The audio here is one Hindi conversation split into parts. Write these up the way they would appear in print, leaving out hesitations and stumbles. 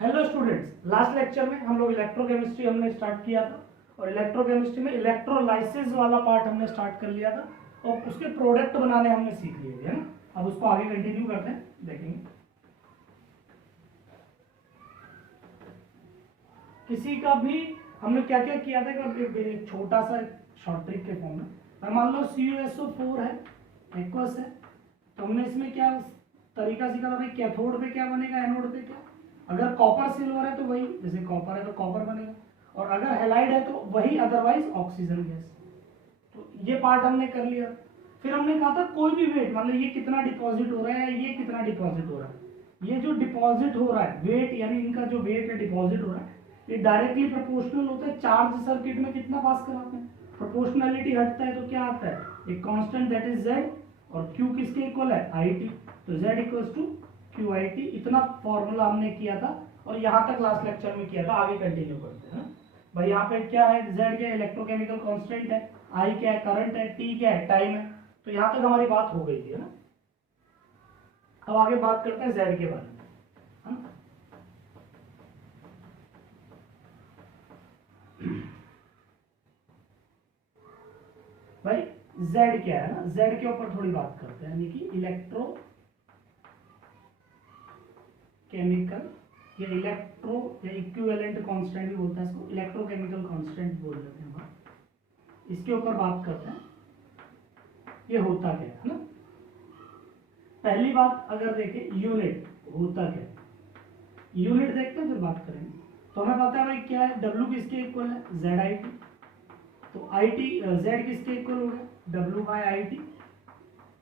हेलो स्टूडेंट्स, लास्ट लेक्चर में हम लोग इलेक्ट्रोकेमिस्ट्री हमने स्टार्ट किया था और इलेक्ट्रोकेमिस्ट्री में इलेक्ट्रोलाइसिस वाला पार्ट हमने स्टार्ट कर लिया था और उसके प्रोडक्ट बनाने हमने सीख लिए थे, है ना। अब उसको आगे कंटिन्यू करते हैं, देखेंगे किसी का भी हमने क्या क्या किया था। एक छोटा सा शॉर्ट ट्रिक के फॉर्म में मान लो CuSO4 है, एक्वस है, तो हमने इसमें क्या तरीका सीखा था भाई, कैथोड पे क्या बनेगा, एनोड पे क्या। अगर कॉपर सिल्वर है तो वही, जैसे कॉपर है तो कॉपर बनेगा, और अगर हैलाइड है तो वही, अदरवाइज ऑक्सीजन गैस। तो ये पार्ट हमने कर लिया। फिर हमने कहा था कोई भी वेट, मतलब ये कितना डिपॉजिट हो रहा है, ये कितना डिपॉजिट हो रहा है, ये जो डिपॉजिट हो रहा है वेट, यानी इनका जो वेट है डिपॉजिट हो रहा है, ये डायरेक्टली प्रोपोर्शनल होता है चार्ज सर्किट में कितना पास कराते हैं। प्रोपोर्शनलिटी हटता है तो क्या आता है, एक कांस्टेंट दैट इज Z, और Q किसके इक्वल है, IT, तो Z इक्वल्स टू QIT। इतना फॉर्मूला हमने किया था और यहाँ तक लास्ट लेक्चर में किया था। आगे कंटिन्यू करते हैं भाई। यहाँ पे क्या है, Z क्या इलेक्ट्रोकेमिकल कांस्टेंट है, I क्या है करंट है, T क्या है टाइम है। तो यहाँ तक हमारी बात हो गई थी, है ना। अब आगे बात करते हैं Z के बारे में, है ना। भाई Z क्या है ना, Z के ऊपर थोड़ी बात करते हैं, यानी कि इलेक्ट्रो केमिकल या इलेक्ट्रो या इक्विवेलेंट कांस्टेंट भी बोलते हैं इसको, इलेक्ट्रोकेमिकल कांस्टेंट बोल देते हैं। इसके ऊपर बात करते हैं ये होता क्या है ना। पहली बात अगर देखें यूनिट होता क्या है, यूनिट देखते हैं फिर बात करेंगे। तो हमें पता है भाई क्या है, W किसके इक्वल है, ZIT, तो IT Z किसके इक्वल हो गया, W/IT,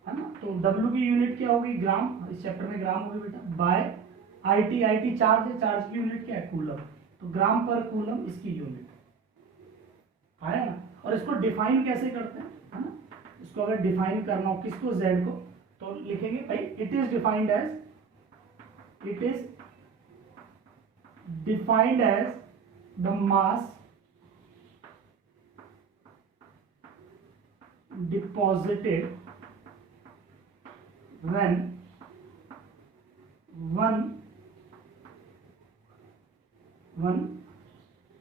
है ना। तो W की यूनिट क्या होगी, ग्राम, इस चैप्टर में ग्राम होगी बेटा, बाय IT चार्ज है, चार्ज की यूनिट क्या है, कूलम, तो ग्राम पर कूलम इसकी यूनिट आया ना। और इसको डिफाइन कैसे करते हैं, है ना। इसको अगर डिफाइन करना हो किसको, Z को, तो लिखेंगे भाई it is defined as the mass deposited when one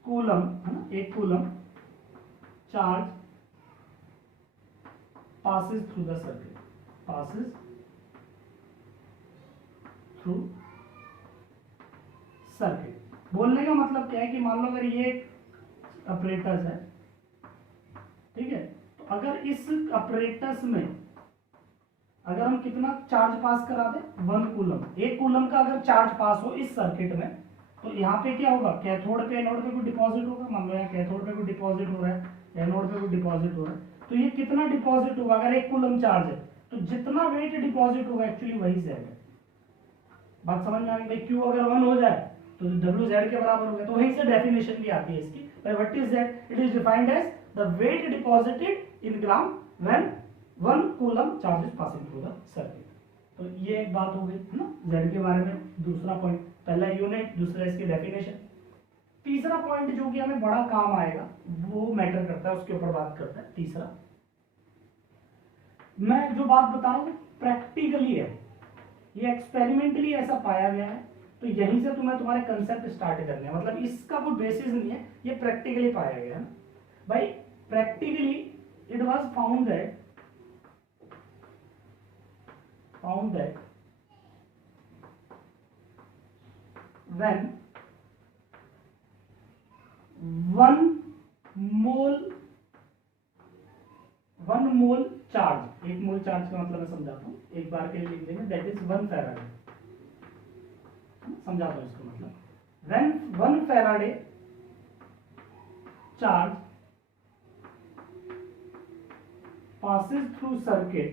coulomb, है ना, एक coulomb charge passes through the circuit, passes through circuit। बोलने का मतलब क्या है कि मान लो अगर ये एक अपरेटस है, ठीक है, तो अगर इस अपरेटस में अगर हम कितना चार्ज पास करा दें, 1 कूलम, एक कूलम का अगर चार्ज पास हो इस सर्किट में, तो यहाँ पे क्या होगा, कैथोड पे एनोड पे कोई डिपॉजिट होगा। मान लो यहाँ कैथोड पे कोई डिपॉजिट हो रहा है, एनोड पे कोई डिपॉजिट हो रहा है, तो ये कितना डिपॉजिट होगा, अगर 1 कूलम चार्ज है तो जितना वेट डिपॉजिट होगा एक्चुअली वही Z है। बात समझ में आ गई भाई। Q अगर 1 हो जाए तो W Z के बराबर हो गया, तो वहीं से डेफिनेशन भी आती है इसकी, what is Z, it is defined as the weight deposited in gram when 1 coulomb charge is passing through the circuit. तो ये एक बात हो गई, है ना, Z के बारे में। दूसरा पॉइंट, पहला यूनिट, दूसरा इसकी डेफिनेशन। तीसरा पॉइंट जो कि हमें बड़ा काम आएगा वो मैटर करता है, उसके ऊपर बात करता है। तीसरा, मैं जो बात बता रहा हूं प्रैक्टिकली है, ये एक्सपेरिमेंटली ऐसा पाया गया है, तो यहीं से तुम्हारे कंसेप्ट स्टार्ट करने हैं। मतलब इसका कोई बेसिस नहीं है, ये प्रैक्टिकली पाया गया है भाई। Practically it was found that when 1 mole charge, 1 mole charge का मतलब मैं समझाता हूँ, एक बार के लिए लिख देंगे, दैट इज 1 फैराडे। समझाता हूँ इसका मतलब, when 1 Faraday charge passes through circuit।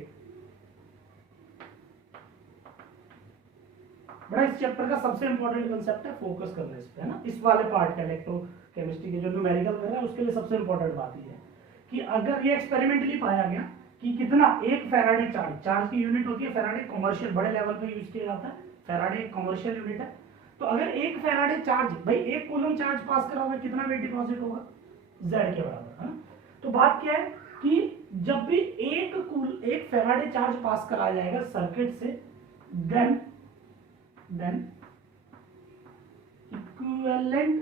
बड़ा इस चैप्टर का सबसे इंपॉर्टेंट कंसेप्ट है, फोकस करना इस पे, है ना। इस वाले पार्ट का इलेक्ट्रोकेमिस्ट्री के जो न्यूमेरिकल कर रहा है उसके लिए सबसे इंपॉर्टेंट बात ये है कि अगर ये एक्सपेरिमेंटली पाया गया कि कितना, 1 फैराडे चार्ज की यूनिट होती है फैराडे, कमर्शियल बड़े लेवल पे यूज किया जाता है, फैराडे एक कमर्शियल यूनिट है। तो अगर 1 फैराडे चार्ज, भाई 1 कूलम चार्ज पास करा हुआ, कितना वेट डिपॉजिट होगा, Z के बराबर, है ना। तो बात क्या है कि जब भी एक फैराडे चार्ज पास कराया जाएगा सर्किट से, then equivalent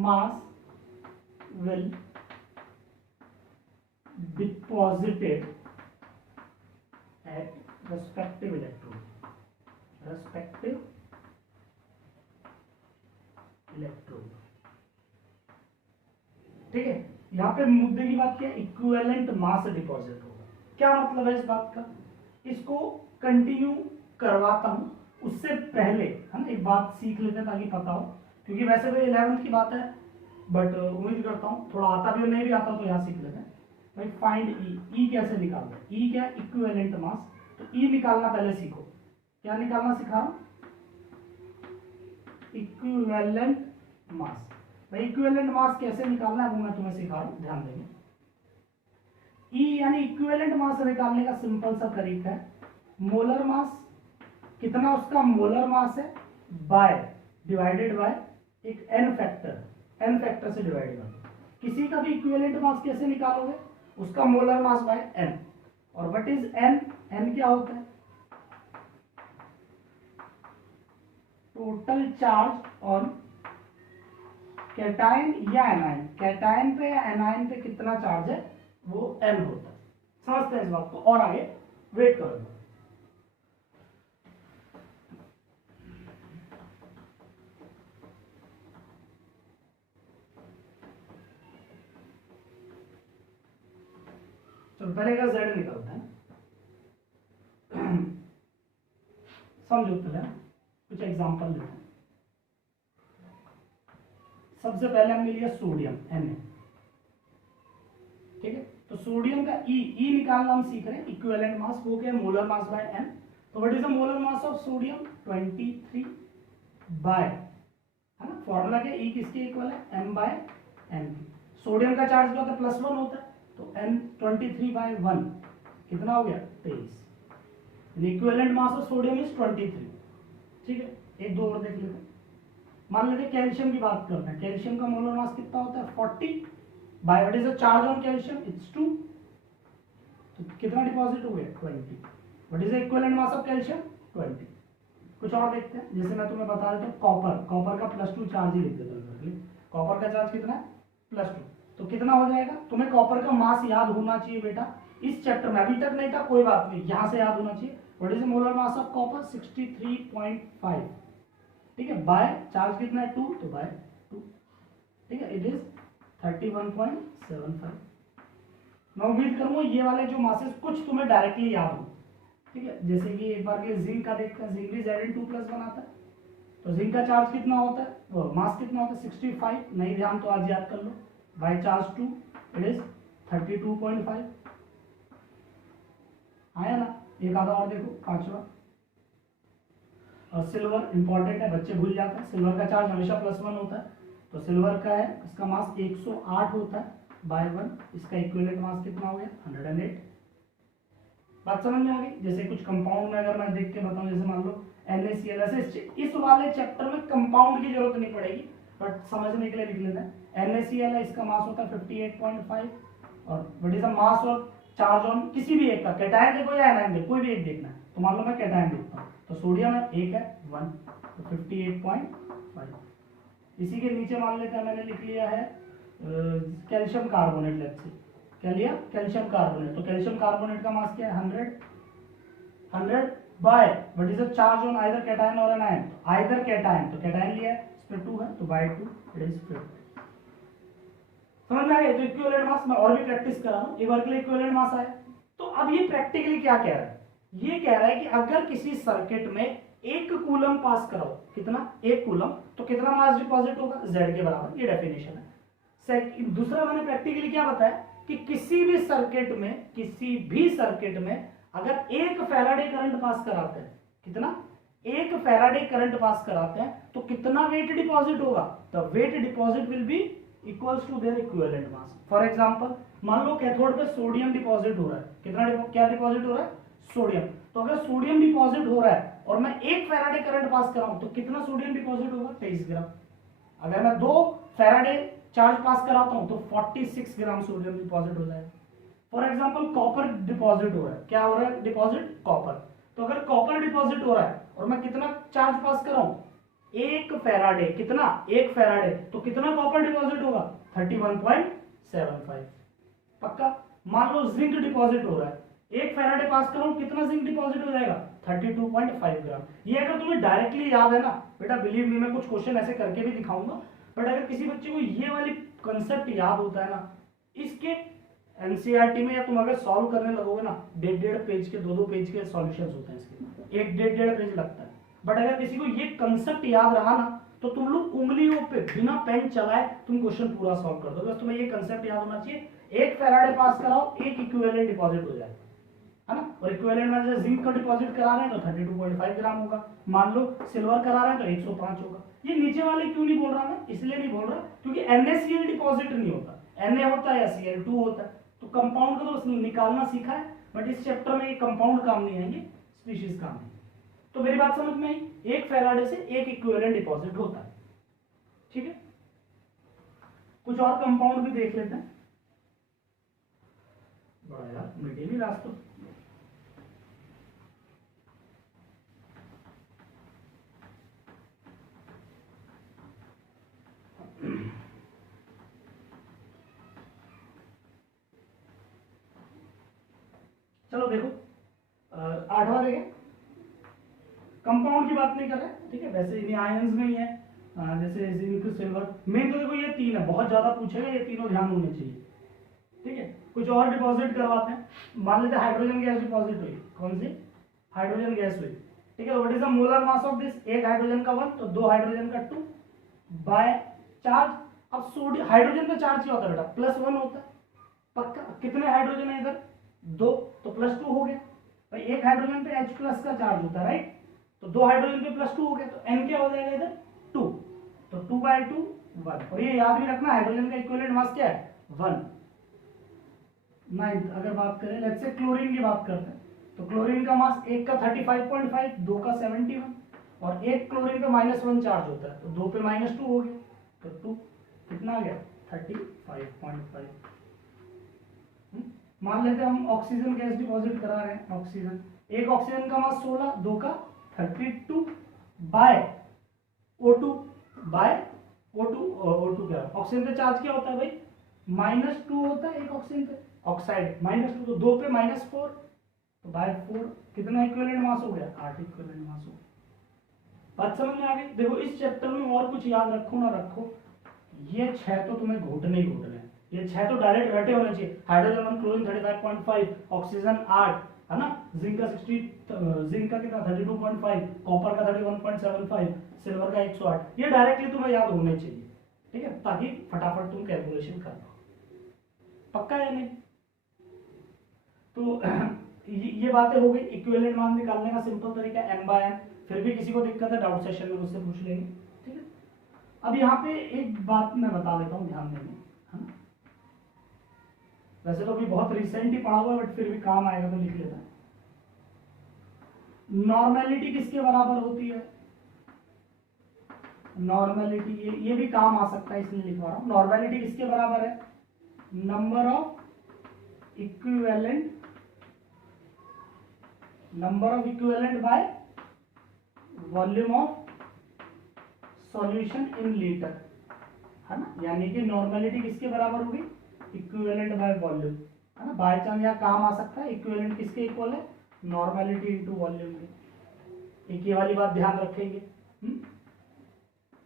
mass will deposited at respective electrode, ठीक है। यहाँ पे मुद्दे की बात क्या है, इक्विवेलेंट मास डिपॉजिट होगा। क्या मतलब है इस बात का, इसको कंटिन्यू करवाता हूं उससे पहले हम एक बात सीख लेते हैं ताकि पता हो, क्योंकि वैसे तो 11th की बात है बट उम्मीद करता हूँ थोड़ा आता भी और नहीं भी आता तो यहाँ सीख लेते हैं भाई। फाइंड ई कैसे निकालना है, ई क्या है इक्विवेलेंट मास, तो ई निकालना पहले सीखो। क्या निकालना सिखा रहा हूं, इक्विवेलेंट मास। भाई इक्विवेलेंट मास कैसे निकालना है वो मैं तुम्हें सिखा रहा हूं, ध्यान देंगे। ई यानी इक्विवेलेंट मास निकालने का सिंपल सा तरीका है, मोलर मास कितना उसका मोलर मास है बाय डिवाइडेड बाय एक एन फैक्टर से डिवाइड कर। किसी का भी इक्विवेलेंट मास कैसे निकालोगे, उसका मोलर मास बाय एन। और व्हाट इज एन, एन क्या होता है, टोटल चार्ज ऑन कैटायन या एनायन, कैटायन पे या एनायन पे कितना चार्ज है वो एन होता है। समझते हैं इस बात को, और आगे वेट करो। चलो पहले का जेड निकलता है, समझो पहले कुछ एग्जांपल लेते हैं। सबसे पहले हमने लिया सोडियम Na, ठीक है। तो सोडियम का ई निकालना हम सीख रहे हैं, इक्विवेलेंट मास वो क्या है मोलर मास बाय एन। तो what is the molar mass of sodium 23 by, है ना, फॉर्मूला क्या ई किसके इक्वल है m बाय n। सोडियम का चार्ज क्या होता है +1 होता है, तो n 23 बाय 1 कितना हो गया 23। Equivalent mass of sodium is 23, ठीक है। एक दो और देख लेते हैं, मान लेते हैं कैल्शियम की बात करते हैं। कैल्शियम का मोलर मास कितना होता है 40 by what is the charge on calcium it's 2, तो कितना डिपॉजिट हो गया 20। What is the equivalent mass of calcium 20। कुछ और देखते हैं, जैसे मैं तुम्हें बता देता हूँ कॉपर का +2 चार्ज ही लिख देता हूँ। कॉपर का चार्ज कितना है +2, तो कितना हो जाएगा, तुम्हें कॉपर का मास याद होना चाहिए बेटा इस चैप्टर में, अभी तक नहीं था कोई बात नहीं, यहां से याद होना चाहिए। What is the molar mass of copper 63.5, ठीक है, बाय चार्ज कितना है 2, तो बाय 2, ठीक है, इट इज 31.75। मैं उम्मीद करूंगा ये वाले जो मासेस कुछ तुम्हें डायरेक्टली याद हो, ठीक है। जैसे कि एक बार के जिंक का देखते हैं, जिंक भी Zn2+ बनाता है, तो जिंक का चार्ज कितना होता है, वो मास कितना होता है 65, नहीं ध्यान तो आज याद कर लो, बाय चार्ज 2 इट इज 32.5। आया ना, एक आधा और देखो पांचवा, और सिल्वर इंपॉर्टेंट है, बच्चे भूल जाते हैं। सिल्वर का चार्ज हमेशा +1 होता है, तो सिल्वर का है इसका मास 108 होता है बाय 1, इसका इक्विवेलेंट मास कितना हो गया 108। बात समझ में आ गई। जैसे कुछ कंपाउंड में अगर मैं देख के बताऊं, जैसे मान लो NaCl, ऐसे इस वाले चैप्टर में कंपाउंड की जरूरत नहीं पड़ेगी बट समझने के लिए लिख लेना है। NaCl है, इसका मास होता है 58.5, और व्हाट इज द मास और चार्ज ऑन किसी भी एक का, कैटायन देखो या एनायन देखो, कोई भी एक देखना है। तो मान लो मैं कैटायन देखता हूँ, तो सोडियम है एक है 1, तो 58.5। इसी के नीचे मान लेते हैं मैंने लिख लिया है कैल्शियम कार्बोनेट, लेट्स से क्या लिया कैल्शियम कार्बोनेट, तो कैल्शियम कार्बोनेट का मास क्या है 100 by what is the charge on either cation और एनायन, तो आइदर कैटायन, तो कैटायन लिया है इस पे 2 है, तो बाय 2 इट इज 50। समझ में आ गया। तो इक्विवेलेंट मास मैं और भी प्रैक्टिस करा रहा हूं, एक बार के लिए इक्विवेलेंट मास आया। तो अब ये प्रैक्टिकली क्या कह रहा है, ये कह रहा है कि अगर किसी सर्किट में 1 कूलम पास कराओ, कितना 1 कूलम, तो कितना मास डिपॉजिट होगा Z के बराबर, ये डेफिनेशन है। दूसरा मैंने प्रैक्टिकली क्या बताया कि किसी भी सर्किट में अगर 1 फैराडे करंट पास कराते हैं, कितना 1 फैराडे करंट पास कराते हैं, तो कितना वेट डिपॉजिट होगा, the weight deposit will be equals to their equivalent mass. For example मान लो कैथोड पे सोडियम डिपॉजिट हो रहा है, कितना क्या डिपॉजिट हो रहा है सोडियम, तो अगर सोडियम डिपॉजिट हो रहा है और मैं 1 फैराडे करंट पास कराऊं, तो कितना सोडियम डिपॉजिट होगा 23 ग्राम। अगर मैं 2 फैराडे चार्ज पास कराता हूं तो 46 ग्राम सोडियम डिपॉजिट हो जाएगा। फॉर एग्जांपल कॉपर डिपॉजिट हो रहा है, क्या हो रहा है डिपॉजिट कॉपर, तो अगर कॉपर डिपॉजिट हो रहा है और मैं कितना चार्ज पास कराऊं 1 फेराडे, कितना, 1 फेराडे, तो कितना कॉपर डिपॉजिट होगा 31.75। पक्का। मान लो जिंक डिपॉजिट हो रहा है, 1 फेराडे पास करो, कितना जिंक डिपॉजिट हो जाएगा 32.5 ग्राम। ये अगर तुम्हें डायरेक्टली याद है ना बेटा, बिलीव मी मैं कुछ क्वेश्चन ऐसे करके भी दिखाऊंगा, बट अगर किसी बच्चे को ये वाली कंसेप्ट याद होता है ना, इसके एनसीईआरटी में या तुम अगर सॉल्व करने लगोगे ना, 1.5 पेज के 2 पेज के सॉल्यूशंस होते हैं इसके, 1.5 पेज लगता है। बट अगर किसी को ये कंसेप्ट याद रहा ना, तो तुम लोग उंगलियों पे बिना पेन चलाए तुम क्वेश्चन पूरा सॉल्व कर दो। बस तुम्हें ये कंसेप्ट याद होना चाहिए, 1 फेराडे पास कराओ, 1 इक्विवेलेंट डिपॉजिट हो जाए, है ना। और इक्विवेलेंट में जैसे जिंक का डिपॉजिट करा रहे हैं तो 32.5 ग्राम होगा, मान लो सिल्वर करा रहे हैं तो 105 होगा। ये नीचे वाले क्यों नहीं बोल रहा मैं, इसलिए नहीं बोल रहा क्योंकि NaCl डिपॉजिट नहीं होता, Na होता है या Cl2 होता है, तो कंपाउंड का तो निकालना सीखा है, बट इस चैप्टर में ये कंपाउंड काम नहीं आएंगे, स्पीशीज काम है। तो मेरी बात समझ में आई, 1 फेराडे से 1 इक्विवेलेंट डिपॉजिट होता है, ठीक है। कुछ और कंपाउंड भी देख लेते हैं। बड़ा यार मिटे नहीं रास्तों। चलो देखो, 8वां देखें, कंपाउंड की बात नहीं कर रहे, ठीक है, वैसे इन्हीं आयंस में ही है, जैसे जिंक सिल्वर, मेन तो देखो ये 3 है, बहुत ज्यादा पूछेगा, ये तीनों ध्यान होने चाहिए, ठीक है। कुछ और डिपॉजिट करवाते हैं, मान लेते हैं हाइड्रोजन गैस डिपॉजिट हुई, कौन सी, हाइड्रोजन गैस हुई, ठीक है। What is the molar mass of this, एक हाइड्रोजन का 1 तो 2 हाइड्रोजन का 2 बाय चार्ज। अब सोडियम हाइड्रोजन का चार्ज क्या होता है बेटा, +1 होता है, पक्का। कितने हाइड्रोजन है इधर, 2, तो +2 हो गया भाई, एक हाइड्रोजन पे H+ का चार्ज होता है, राइट, तो 2 हाइड्रोजन पे +2 हो गया, तो N क्या हो जाएगा इधर 2, तो 2/2 1। और ये याद भी रखना हाइड्रोजन का इक्विवेलेंट मास क्या है 1। 9th अगर बात करें, लेट्स से क्लोरीन की बात करते हैं, तो क्लोरीन का मास एक का 35.5, 2 का 71, और एक क्लोरीन पे -1 चार्ज होता है, तो 2 पे -2 हो गया, तो 2 कितना आ गया 35.5। मान लेते हैं हम ऑक्सीजन गैस डिपॉजिट करा रहे हैं, ऑक्सीजन, एक ऑक्सीजन का मास 16, 2 का 32 बाय O2 बाय O2 क्या, ऑक्सीजन पे चार्ज क्या होता है भाई -2 होता है एक ऑक्सीजन पे, ऑक्साइड -2, तो 2 पे -4, तो बाय 4, कितना इक्विवेलेंट मास हो गया 8 इक्विवेलेंट मास हो गया। बात समझ में आ गई। देखो इस चैप्टर में और कुछ याद रखो ना रखो, ये 6 तो तुम्हें घोटने ही घोटने हैं, ये 6 तो डायरेक्ट रटे होने चाहिए, हाइड्रोजन 1, क्लोरीन 35.5, ऑक्सीजन 8, है ना, जिंक का 60, जिंक का कितना 32.5, कॉपर का 31.75, सिल्वर का 108, ये डायरेक्टली तुम्हें याद होने चाहिए, ठीक है, ताकि फटाफट तुम कैलकुलेशन कर लो। पक्का है नहीं, तो ये बातें हो गई, इक्विवेलेंट मान निकालने का सिंपल तरीका M/N। फिर भी किसी को दिक्कत है डाउट सेशन में मुझसे पूछ लेंगे, ठीक है। अब यहाँ पे एक बात मैं बता देता हूँ, ध्यान देंगे, है ना, वैसे तो अभी बहुत रिसेंट ही पढ़ा हुआ है, बट फिर भी काम आएगा तो लिख लेता है। नॉर्मेलिटी किसके बराबर होती है, नॉर्मेलिटी, ये भी काम आ सकता है इसलिए लिखवा रहा हूँ। नॉर्मेलिटी किसके बराबर है, number of equivalent by volume of solution in litre, है ना, यानी कि नॉर्मेलिटी किसके बराबर होगी, इक्विवेलेंट बाय वॉल्यूम, है ना। बाय चांस यहाँ काम आ सकता है, इक्विवेलेंट किसके इक्वल है, नॉर्मेलिटी इनटू वॉल्यूम के। एक ये वाली बात ध्यान रखेंगे।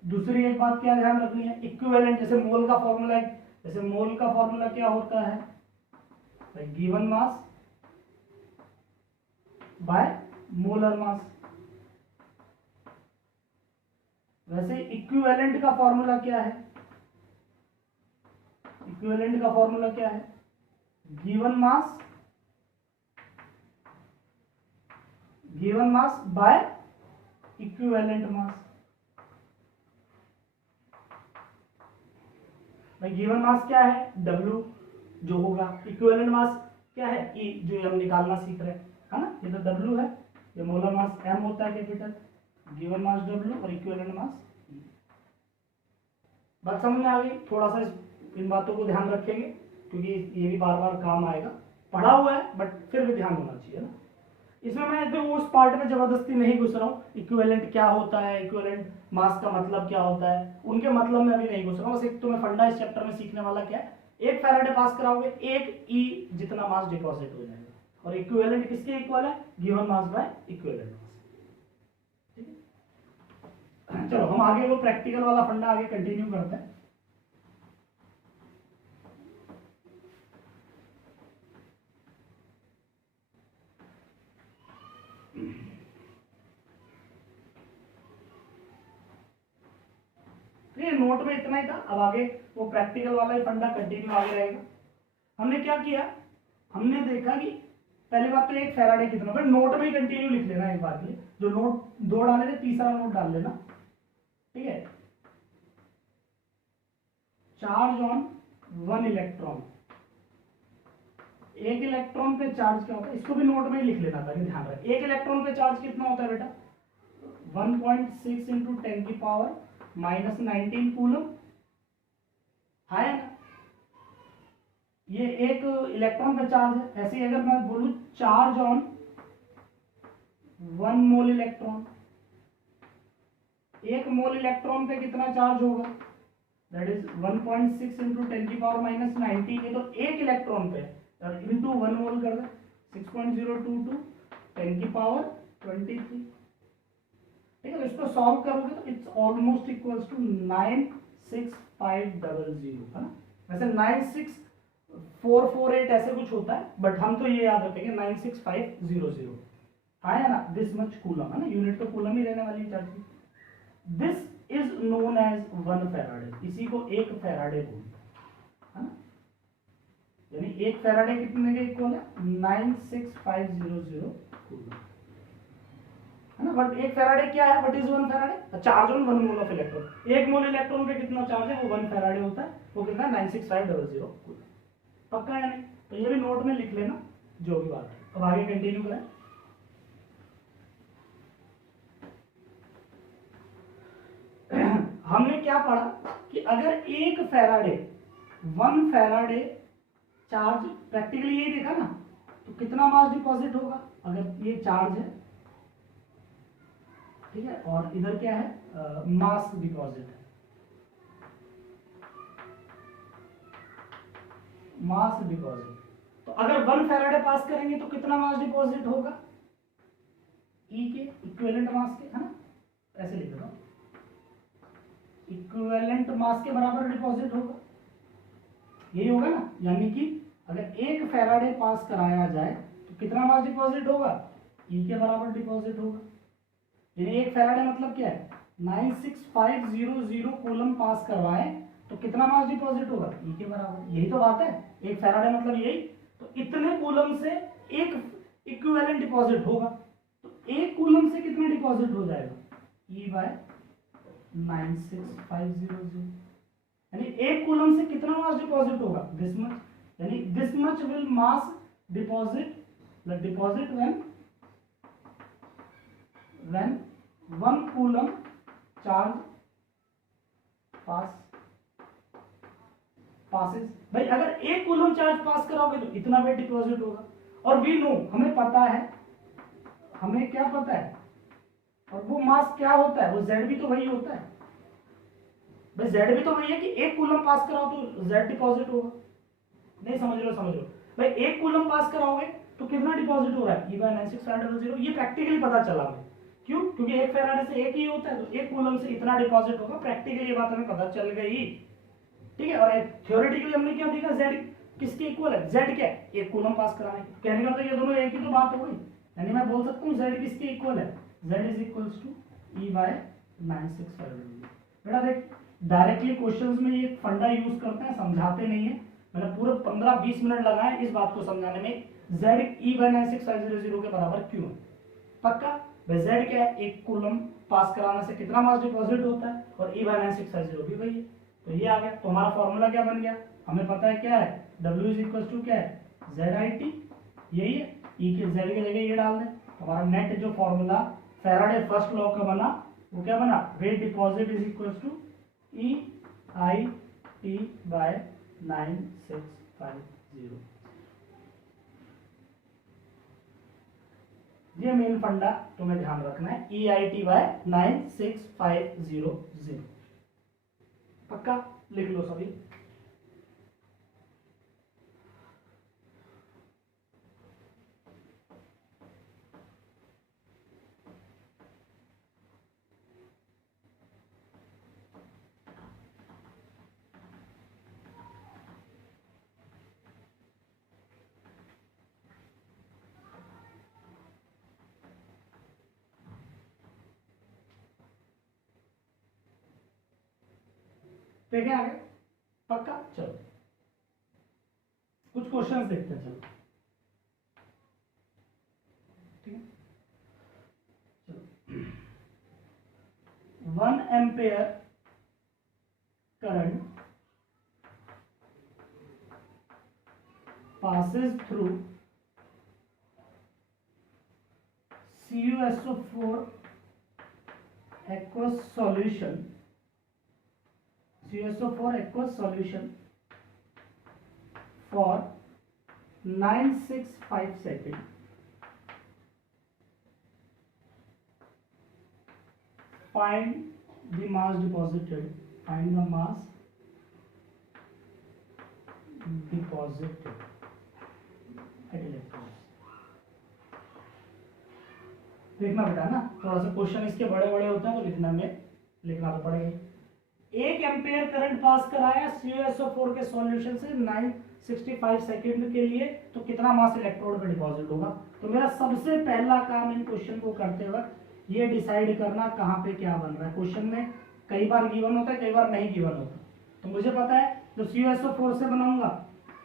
दूसरी एक बात क्या ध्यान रखनी है, इक्विवेलेंट, जैसे मोल का फॉर्मूला है, जैसे मोल का फॉर्मूला क्या होता है, given mass by molar mass, वैसे इक्विवेलेंट का फॉर्मूला क्या है, इक्विवेलेंट का फॉर्मूला क्या है, गिवन मास बाय इक्विवेलेंट मास। भाई गिवन मास क्या है W जो होगा, इक्विवेलेंट मास क्या है E जो हम निकालना सीख रहे हैं, है ना, ये तो W है, ये मोलर मास M होता है कैपिटल, गिवन मास W और इक्विवेलेंट मास E। बात समझ में आ गई, थोड़ा सा इन बातों को ध्यान रखेंगे क्योंकि ये भी बार बार काम आएगा, पढ़ा हुआ है बट फिर भी ध्यान होना चाहिए ना। इसमें मैं तो उस पार्ट में जबरदस्ती नहीं घुस रहा हूँ, इक्विवेलेंट क्या होता है, इक्विवेलेंट मास का मतलब क्या होता है, उनके मतलब में अभी नहीं घुस रहा हूँ। बस एक तुम्हें फंडा इस चैप्टर में सीखने वाला क्या है, एक फैराडे पास कराओगे, एक ई जितना मास डिपॉजिट हो जाएगा, और इक्विवेलेंट किसके इक्वल है, गिवन मास बाय इक्विवेलेंट मास। ठीक है, चलो हम आगे वो प्रैक्टिकल वाला फंडा आगे कंटिन्यू करते हैं। ये नोट में इतना ही था, अब आगे वो प्रैक्टिकल वाला ही फंडा कंटिन्यू आगे रहेगा। हमने क्या किया, हमने देखा कि पहली बात तो एक फैराडे कितना, फिर नोट में ही कंटिन्यू लिख लेना एक बात, ये जो नोट दो डाले थे तीसरा नोट डाल लेना। ठीक है, चार्ज ऑन वन इलेक्ट्रॉन, एक इलेक्ट्रॉन पे चार्ज क्या होता है, इसको भी नोट में ही लिख लेना था, ध्यान रहे। एक इलेक्ट्रॉन पे चार्ज कितना होता है बेटा, 1.6 इंटू 10 की पावर माइनस 19 कूलम है ना। ये एक इलेक्ट्रॉन पे चार्ज है। ऐसे ही अगर मैं बोलूं चार्ज ऑन 1 मोल इलेक्ट्रॉन, एक मोल इलेक्ट्रॉन पे कितना चार्ज होगा, दैट इज 1.6 इंटू 10 की पावर माइनस 19। ये तो एक इलेक्ट्रॉन पे इंटू 1 मोल कर दे, 6.022 10 की पावर 23। ठीक है, इसको सॉल्व करोगे तो इट्स ऑलमोस्ट इक्वल्स टू 96500 है ना। वैसे 96448 ऐसे कुछ होता है, बट हम तो ये याद रखेंगे 96500 है ना। दिस मच कूलम है ना, यूनिट तो कूलम ही रहने वाली चार्ज की। This is known as 1 Faraday, इसी को एक फैराडे बोलते है ना। यानी एक फैराडे कितने के इक्वल है, 96500 कूलम है ना। बट एक फैराडे क्या है, what is 1 Faraday, charge on 1 mole of electron. एक मोल इलेक्ट्रॉन पे कितना चार्ज है, वो 1 फैराडे होता है, वो कितना 96500 कूलम। पक्का है नहीं, तो ये भी नोट में लिख लेना जो भी बात है। अब आगे कंटिन्यू करें। हमने क्या पढ़ा कि अगर एक फैराडे 1 फैराडे चार्ज, प्रैक्टिकली यही देखा ना, तो कितना मास डिपॉजिट होगा, अगर ये चार्ज है, ठीक है, और इधर क्या है, मास डिपॉजिट है, मास डिपॉजिट। तो अगर 1 फैराडे पास करेंगे तो कितना मास डिपॉजिट होगा, ई के इक्विवेलेंट मास के, है ना, ऐसे लिख दो, इक्विवेलेंट मास के बराबर डिपॉजिट होगा, यही होगा ना। यानी कि अगर एक फैराडे पास कराया जाए तो कितना मास डिपॉजिट होगा, ई के बराबर डिपॉजिट होगा। यानी एक फैराडे मतलब क्या है, 96500 कूलम पास करवाए तो कितना मास डिपॉजिट होगा, ई के बराबर। यही तो बात है, एक फैराडे मतलब यही, तो इतने कूलम से एक इक्विवेलेंट डिपॉजिट होगा, तो एक कूलम से कितना डिपॉजिट हो जाएगा, ई बाय 96500। यानी एक कूलम से कितना मास डिपॉजिट होगा, दिस मच। यानी this much will mass deposit, deposit when 1 coulomb charge passes। भाई अगर एक कूलम चार्ज पास कराओगे तो इतना वेट डिपॉजिट होगा, और वी नो, हमें पता है, हमें क्या पता है, और वो मास क्या होता है, वो जेड भी तो वही होता है भाई, जेड भी तो वही है कि एक कूलम पास कराओ तो जेड डिपॉजिट होगा। नहीं समझ रहे हो, समझ लो भाई, एक कूलम पास कराओगे तो कितना डिपॉजिट हो रहा है, ई बाय 96500। ये प्रैक्टिकली पता चला हमें, क्यों, क्योंकि एक फैराडे से एक ही होता है, तो एक कूलम से इतना डिपॉजिट होगा। प्रैक्टिकली ये बात हमें पता चल गई, ठीक है। और थ्योरेटिकली हमने क्या देखा, जेड किसके इक्वल है, जेड क्या है, एक कूलम पास कराने की। कहने का मतलब ये दोनों एक ही तो बात हो गई, यानी मैं बोल सकता हूँ जेड किसके इक्वल है, Z is equals to E by 96500। बेटा देख, डायरेक्टली क्वेश्चंस में ये फंडा यूज करते हैं, समझाते नहीं है। मैंने पूरे 15-20 मिनट लगाए इस बात को समझाने में, जेड ई बाय 96500 के बराबर क्यों है। पक्का, जेड क्या है, एक कूलम पास कराने से कितना मास डिपॉजिट होता है, और ई बाय 96500 भी वही है। तो ये आ गया, तो हमारा फॉर्मूला क्या बन गया, हमें पता है क्या है, W इज इक्वल टू क्या है, जेड आई टी, यही है। ई के जेड की जगह ये डाल दें, हमारा नेट जो फॉर्मूला फैराडे फर्स्ट लॉ का बना, वो क्या बना, weight deposit is equal to E I T by 9650। ये मेन फंडा तुम्हें ध्यान रखना है, EIT/96500। पक्का लिख लो सभी। देखें आगे, पक्का। चलो कुछ क्वेश्चंस देखते हैं। चलो ठीक है, चलो 1 ampere current passes through CuSO4 aqueous solution, CuSO4 aqueous solution for 965 seconds. Find the mass deposited. Find the mass deposited at electrons. देखना बेटा ना, थोड़ा सा क्वेश्चन इसके बड़े बड़े होते हैं तो लिखना तो पड़ेगा। 1 एम्पेयर करंट पास कराया CuSO4 के सॉल्यूशन से 965 सेकंड के लिए, तो कितना मास इलेक्ट्रोड पे डिपॉजिट होगा। तो मेरा सबसे पहला काम इन क्वेश्चन को करते वक्त ये डिसाइड करना कहाँ पे क्या बन रहा है। क्वेश्चन में कई बार गिवन होता है, कई बार नहीं गिवन होता। तो मुझे पता है जब CuSO4 से बनाऊंगा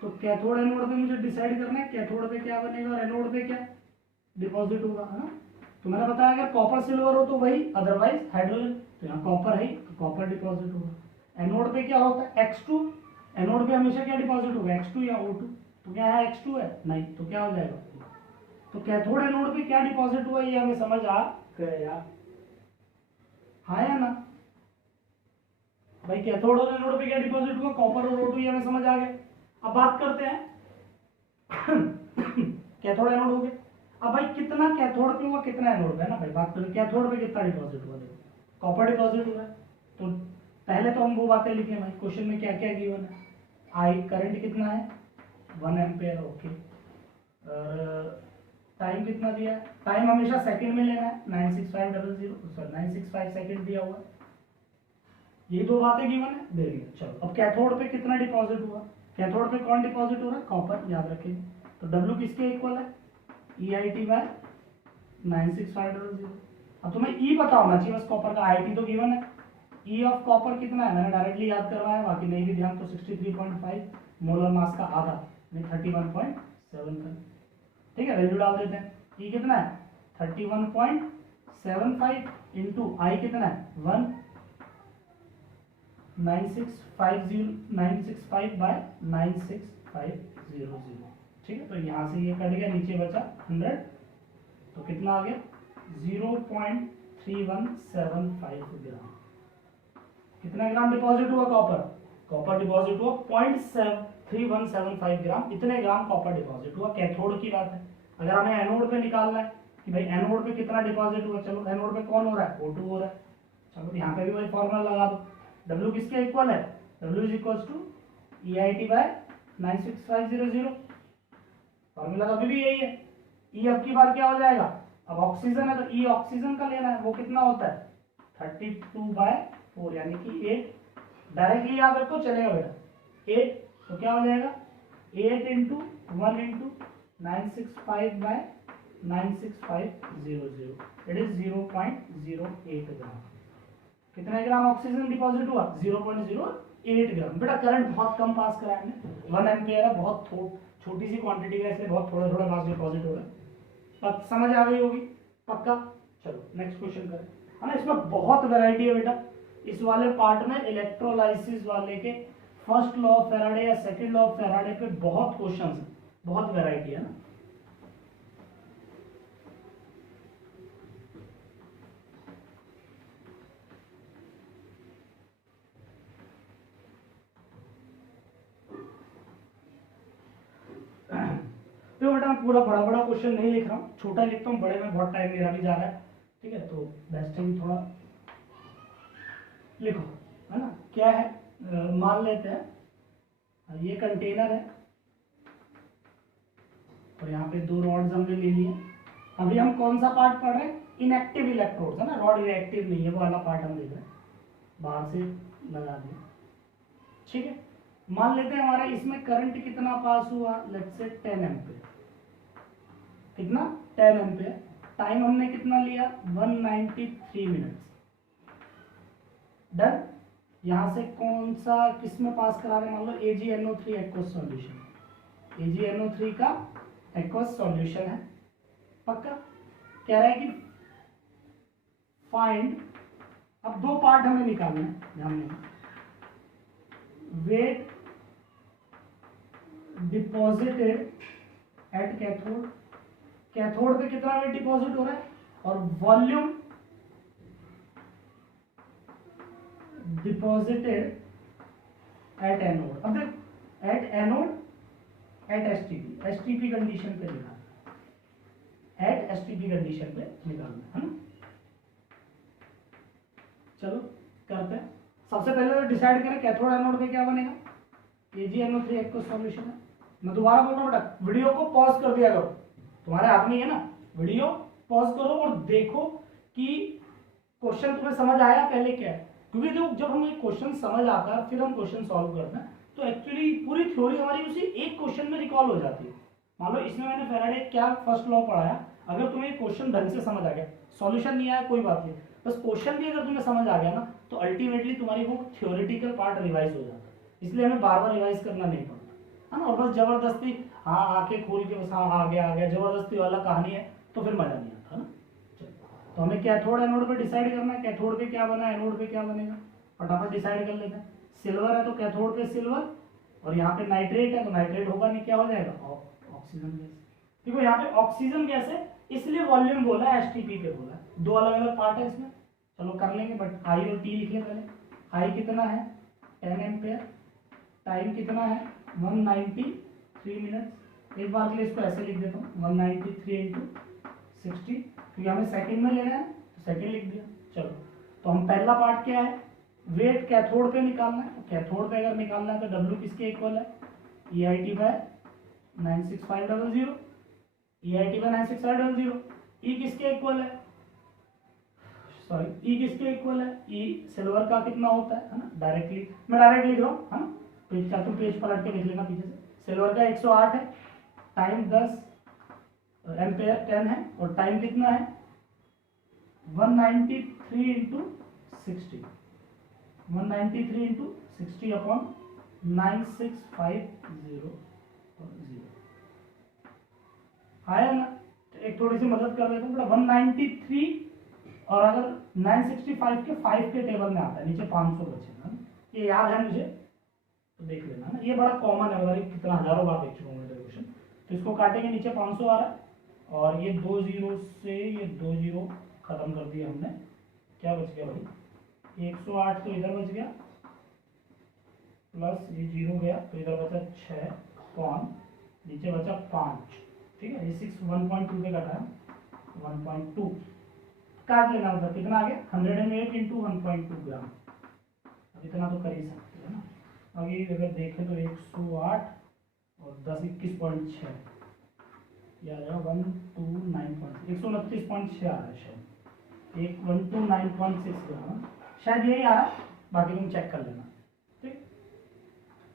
तो कैथोड एनोड पे मुझे डिसाइड करना है कैथोड पे क्या बनेगा और एनोड पे क्या डिपॉजिट होगा, है ना। तो मैंने बताया अगर कॉपर सिल्वर हो तो वही, अदरवाइज हाइड्रोजन। तो यहाँ कॉपर है तो कॉपर डिपॉजिट होगा। एनोड पे क्या होता है X2, एनोड पे हमेशा क्या डिपॉजिट होगा X2 या O2। तो क्या है X2 है नहीं, तो क्या हो जाएगा। तो कैथोड एनोड पे क्या डिपॉजिट हुआ ये हमें समझ आ गया, हाँ या ना भाई। कैथोड और एनोड पे क्या डिपॉजिट हुआ कॉपर और O2, ये हमें समझ आ गया। अब बात करते हैं कैथोड एनोड हो गया। अब भाई कितना कैथोड पे हुआ कितना एनोड पे, है ना भाई। बात करें कैथोड पे कितना डिपॉजिट हुआ, देखो कॉपर डिपॉजिट हुआ है। तो पहले तो हम वो बातें लिखें भाई, क्वेश्चन में क्या क्या गिवन है। आई करंट कितना है 1 एम्पेयर, ओके। और टाइम कितना दिया है, टाइम हमेशा सेकंड में लेना है, 965 सेकंड दिया हुआ है। ये दो बातें गिवन है, दे दी। चलो अब कैथोड पे कितना डिपॉजिट हुआ, कैथोड पे कौन डिपॉजिट हो रहा है कॉपर, याद रखेंगे। तो W किसके इक्वल है EIT/96500। अब तुम्हें E पता होना चाहिए बस, कॉपर का IT तो गिवन है। E ऑफ कॉपर कितना है मैंने डायरेक्टली याद करवाया, बाकी नहीं भी ध्यान तो 63.5 मोलर मास का आधा 31.75। ठीक है, वैल्यू डाल देते हैं। E कितना है 31.75 इंटू आई कितना है 1 965/9650। ठीक है, तो यहाँ से ये कट गया, नीचे बचा 100, तो कितना आ गया 0.3175 ग्राम। कितना ग्राम डिपॉजिट हुआ कॉपर, कॉपर डिपॉजिट हुआ 0.3175 ग्राम। इतने ग्राम कॉपर डिपॉजिट हुआ। कैथोड की बात है, अगर हमें एनोड पे निकालना है कि भाई एनोड पे कितना डिपॉजिट हुआ, चलो एनोड पे कौन हो रहा है O2 हो रहा है। चलो यहाँ पे भी वही फॉर्मूला लगा दो, W किसके इक्वल है, W is equal to EIT/96500। Formula तो अभी भी यही है। E अब की बार क्या हो जाएगा, अब ऑक्सीजन है तो E ऑक्सीजन का लेना है, वो कितना होता है 32/4 यानी कि 8। डायरेक्टली याद रखो चलेगा बेटा 8, तो क्या हो जाएगा 8 इंटू 1 इंटू 965/96500, इट इज 0.08 ग्राम। कितना ग्राम ऑक्सीजन डिपॉजिट हुआ 0.08 ग्राम। बेटा करंट बहुत कम पास करा है, 1 एम्पियर है, बहुत छोटी सी क्वांटिटी है, इसलिए बहुत थोड़ा थोड़ा मास डिपॉजिट हो रहा है। समझ आ गई होगी पक्का। चलो नेक्स्ट क्वेश्चन करें, है ना। इसमें बहुत वैरायटी है बेटा, इस वाले पार्ट में इलेक्ट्रोलाइसिस वाले के फर्स्ट लॉ ऑफ फैराडे या सेकंड लॉ ऑफ फैराडे पे बहुत क्वेश्चंस हैं, बहुत वैरायटी है ना। तो बेटा मैं पूरा बड़ा बड़ा क्वेश्चन नहीं लिख रहा हूँ, छोटा लिखता हूँ, बड़े में बहुत टाइम मेरा भी जा रहा है, ठीक है, तो बेस्ट है थोड़ा लिखो, है ना। क्या है, मान लेते हैं ये कंटेनर है और यहाँ पे 2 रॉड्स हमने ले लिए। अभी हम कौन सा पार्ट पढ़ रहे हैं, इनएक्टिव इलेक्ट्रोड्स, है ना, रॉड इनएक्टिव नहीं है, वो वाला पार्ट हम देख रहे हैं, बाहर से लगा दिया, ठीक है। मान लेते हैं हमारा इसमें करंट कितना पास हुआ, लेट्स से 10 एम्पीयर, कितना 10 एम्पीयर, टाइम हमने कितना लिया 193 मिनट्स, डन। यहां से कौन सा किस में पास करा रहे हैं, मान लो AgNO3 एक्वस सॉल्यूशन, AgNO3 का एक्वस सॉल्यूशन है, पक्का। कह रहा है कि फाइंड, अब 2 पार्ट हमें निकालना है, ध्यान देना, weight deposited at cathode, cathode पे कितना वेट डिपॉजिट हो रहा है, और वॉल्यूम डिपॉजिटेड एट एनोड। अब देख, at anode at STP, STP condition पे निकालना, एट एसटीपी कंडीशन पे निकालना है ना। चलो करते हैं। सबसे पहले तो डिसाइड करें कैथोड एनोड पे क्या बनेगा, AgNO3 एक्वस सॉल्यूशन है। मैं दोबारा बोल रहा हूँ बेटा, वीडियो को पॉज कर दिया करो, तुम्हारे हाथ में है ना, वीडियो पॉज करो और देखो कि क्वेश्चन तुम्हें समझ आया पहले क्या है, क्योंकि जब हमें क्वेश्चन समझ आता है फिर हम क्वेश्चन सॉल्व करते हैं तो एक्चुअली पूरी थ्योरी हमारी उसी एक क्वेश्चन में रिकॉल हो जाती है। मान लो इसमें मैंने फैराडे क्या फर्स्ट लॉ पढ़ाया, अगर तुम्हें क्वेश्चन ढंग से समझ आ गया, सॉल्यूशन नहीं आया कोई बात नहीं, बस क्वेश्चन भी अगर तुम्हें समझ आ गया ना, तो अल्टीमेटली तुम्हारी वो थ्योरेटिकल पार्ट रिवाइज हो जाता है, इसलिए हमें बार बार रिवाइज करना नहीं पड़ता, है ना। और बस जबरदस्ती हाँ आंखें खोल के बस हाँ आ गया जबरदस्ती वाला कहानी है तो फिर मजा नहीं आता, है ना। तो हमें कैथोड एनोड पे डिसाइड करना है, कैथोड पे क्या बना, एनोड पे क्या बनेगा, फटाफट डिसाइड कर लेते हैं। सिल्वर है तो कैथोड पे सिल्वर, और यहाँ पे नाइट्रेट है तो नाइट्रेट होगा नहीं, क्या हो जाएगा ऑक्सीजन गैस। देखो यहाँ पे ऑक्सीजन गैस है इसलिए वॉल्यूम बोला है, एसटीपी पे बोला है, 2 अलग अलग पार्ट है इसमें, चलो कर लेंगे, बट आई और टी लिख ले पहले। आई कितना है 10 एम्पेयर, टाइम कितना है 193 मिनट्स, एक बार के लिए इसको ऐसे लिख देता हूँ 193 इंटू 60, क्योंकि हमें सेकंड में लेना है तो सेकंड लिख दिया। चलो तो हम पहला पार्ट क्या है, वेट कैथोड पे निकालना है, कैथोड पे अगर निकालना है तो W किसके इक्वल है, EIT by 96500, EIT by 96500, E किसके इक्वल है, सॉरी E किसके इक्वल है, E सिल्वर का कितना होता है ना, डायरेक्टली मैं डायरेक्ट लिख रहा हूँ, है ना, पेज का तुम पेज पलट के लिख लेना पीछे से। सिल्वर का 108 है, टाइम 10 एम्पेयर 10 है, और टाइम कितना है 193 इंटू 60, 193 इंटू 60 अपॉन 9650 आया ना। तो एक थोड़ी सी मदद कर देता हूँ बेटा, 193 और अगर 965 के 5 के टेबल में आता है, नीचे 500 बचेगा ना, ये याद है मुझे तो देख लेना ना, ये बड़ा कॉमन है, अगर कितना हजारों बार देख चुका हूँ क्वेश्चन। तो इसको काटेंगे, नीचे 500 आ रहा है और ये 2 जीरो से ये 2 जीरो खत्म कर दिया हमने, क्या बच गया भाई 108 तो इधर बच गया, प्लस ये 0 गया तो इधर बचा 6 कौन, नीचे बचा 5, ठीक है, ये 6 1.2 पे कटा है 1.2, काट लेना, मतलब कितना आ गया 108 इंटू 1.2 ग्राम, अब इतना तो कर ही सकते हैं ना। आगे अगर देखें तो 108 और 10 21.6 ये आ जाएगा 129.6 आ रहा है शायद, 129.6 ग्राम शायद यही आ रहा है, बाकी तुम चेक कर लेना, ठीक।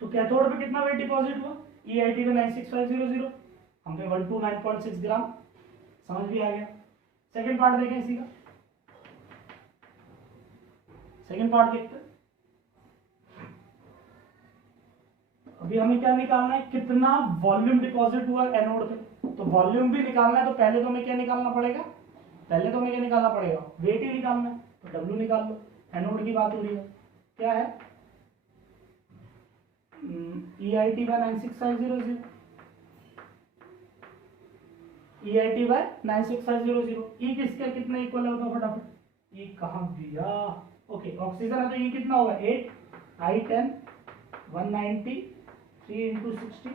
तो कैथोड पे कितना वेट डिपॉजिट हुआ, EIT पे 96500, हम पे 129.6 ग्राम, समझ भी आ गया। सेकंड पार्ट देखें इसी का, सेकंड पार्ट देखते हैं। अभी हमें क्या निकालना है, कितना वॉल्यूम डिपॉजिट हुआ एनोड पे, तो वॉल्यूम भी निकालना है तो पहले तो हमें क्या निकालना पड़ेगा, वेट ही निकालना है, तो W निकाल लो, एनोड की बात हो रही है, क्या है EIT by 96500, EIT by 96500, E किसके कितना इक्वल होगा फटाफट, E कहाँ दिया, ओके ऑक्सीजन है तो E कितना होगा 8, I10 193 इंटू 60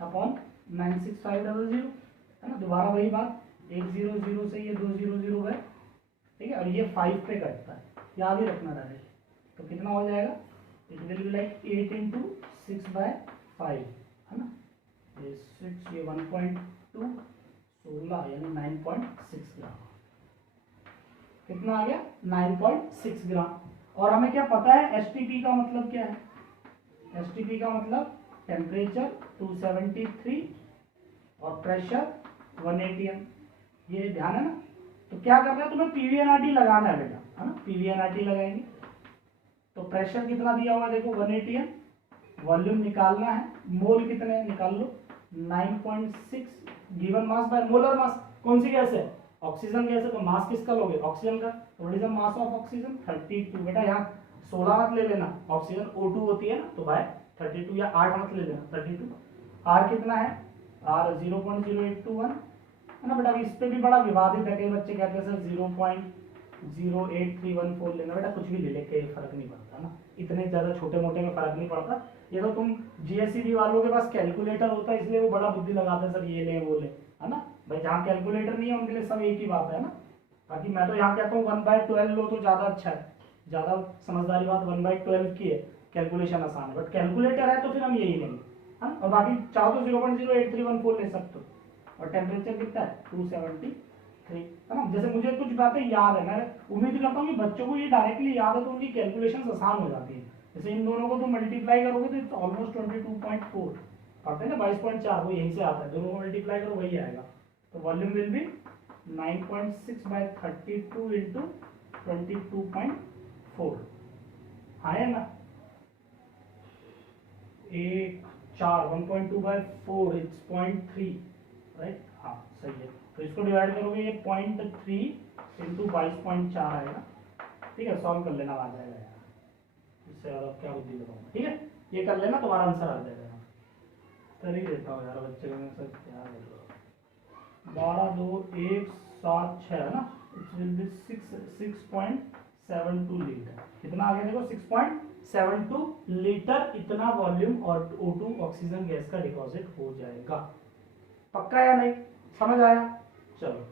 अपॉन 96500 है ना। दोबारा वही बात, 100 से ये 200 गए, ठीक है, और ये 5 पे कटता है, याद ही रखना रहे। तो कितना हो जाएगा, it will be like 8 into 6/5 है ना, ये 6, ये 1.2, 16 यानी 9.6 ग्राम। कितना आ गया, 9.6 ग्राम। और हमें क्या पता है एसटीपी का मतलब क्या है, एसटीपी का मतलब टेम्परेचर 273 और प्रेशर 180 एम, ये ध्यान है ना। तो क्या करना है तुम्हें, पीवीएनआरटी लगाना है बेटा, है ना, पीवीएनआरटी लगाएंगे। तो प्रेशर कितना दिया हुआ देखो 180 एम, वॉल्यूम निकालना है, मोल कितने निकाल लो 9.6, given mass by molar mass. कौन सी गैस है, ऑक्सीजन गैस है, तो मास किसका लोगे, ऑक्सीजन का। What is the mass of oxygen 32। बेटा यहाँ 16 मत ले लेना, ऑक्सीजन O2 होती है ना, तो बाय 32 या 8 मत ले लेना 32। आर कितना है, आर 0.0821 है ना बेटा। इस पे भी बड़ा विवादित है, कई बच्चे कहते हैं सर 0.08314 लेना, बेटा कुछ भी ले लेके फर्क नहीं पड़ता ना, इतने ज्यादा छोटे मोटे में फर्क नहीं पड़ता। ये तो तुम जीएससीबी वालों के पास कैलकुलेटर होता है, इसलिए वो बड़ा बुद्धि लगाते हैं सर ये ले वो ले, है ना भाई। जहाँ कैलकुलेटर नहीं है उनके लिए सब एक ही बात है ना। बाकी मैं तो यहाँ कहता हूँ 1/12 लो तो ज्यादा अच्छा है, ज्यादा समझदारी बात 1/12 की है, कैलकुलेशन आसान है। बट कैलकुलेटर है तो फिर हम यही लेंगे, है ना। और बाकी चाहो तो 0.08314 ले सकते हो। और टेम्परेचर कितना है 273 है ना। जैसे मुझे कुछ बातें याद है, मैं उम्मीद करता हूँ कि बच्चों को ये डायरेक्टली याद है तो उनकी कैलकुलेशन आसान हो जाती है। जैसे इन दोनों को तुम मल्टीप्लाई करोगे तो इट्स ऑलमोस्ट 22.4 आता है ना, 22.4 वो यहीं से आता है, दोनों को मल्टीप्लाई करो वही आएगा। तो वॉल्यूम विल बी 9.6/32 इंटू 22.4 आया ना, 1.2/4 इट्स 0.3 राइट, हाँ सही है। तो इसको डिवाइड करोगे ये 0.3 इंटू 22.4 आएगा, ठीक है। सॉल्व कर लेना, आ जाएगा यार, इससे ज़्यादा क्या बुद्धि लगाऊंगा, ठीक है। ये कर लेना, तुम्हारा आंसर आ जाएगा। कर ही देता हूँ यार बच्चे को मैं, सर क्या कर रहा हूँ। 12 2 1 7 6 है ना, इट विल बी 6.72 लीटर। कितना आ गया देखो 6.72 लीटर, इतना वॉल्यूम और O2 ऑक्सीजन गैस का डिपॉजिट हो जाएगा। पक्का या नहीं, समझ आया। चलो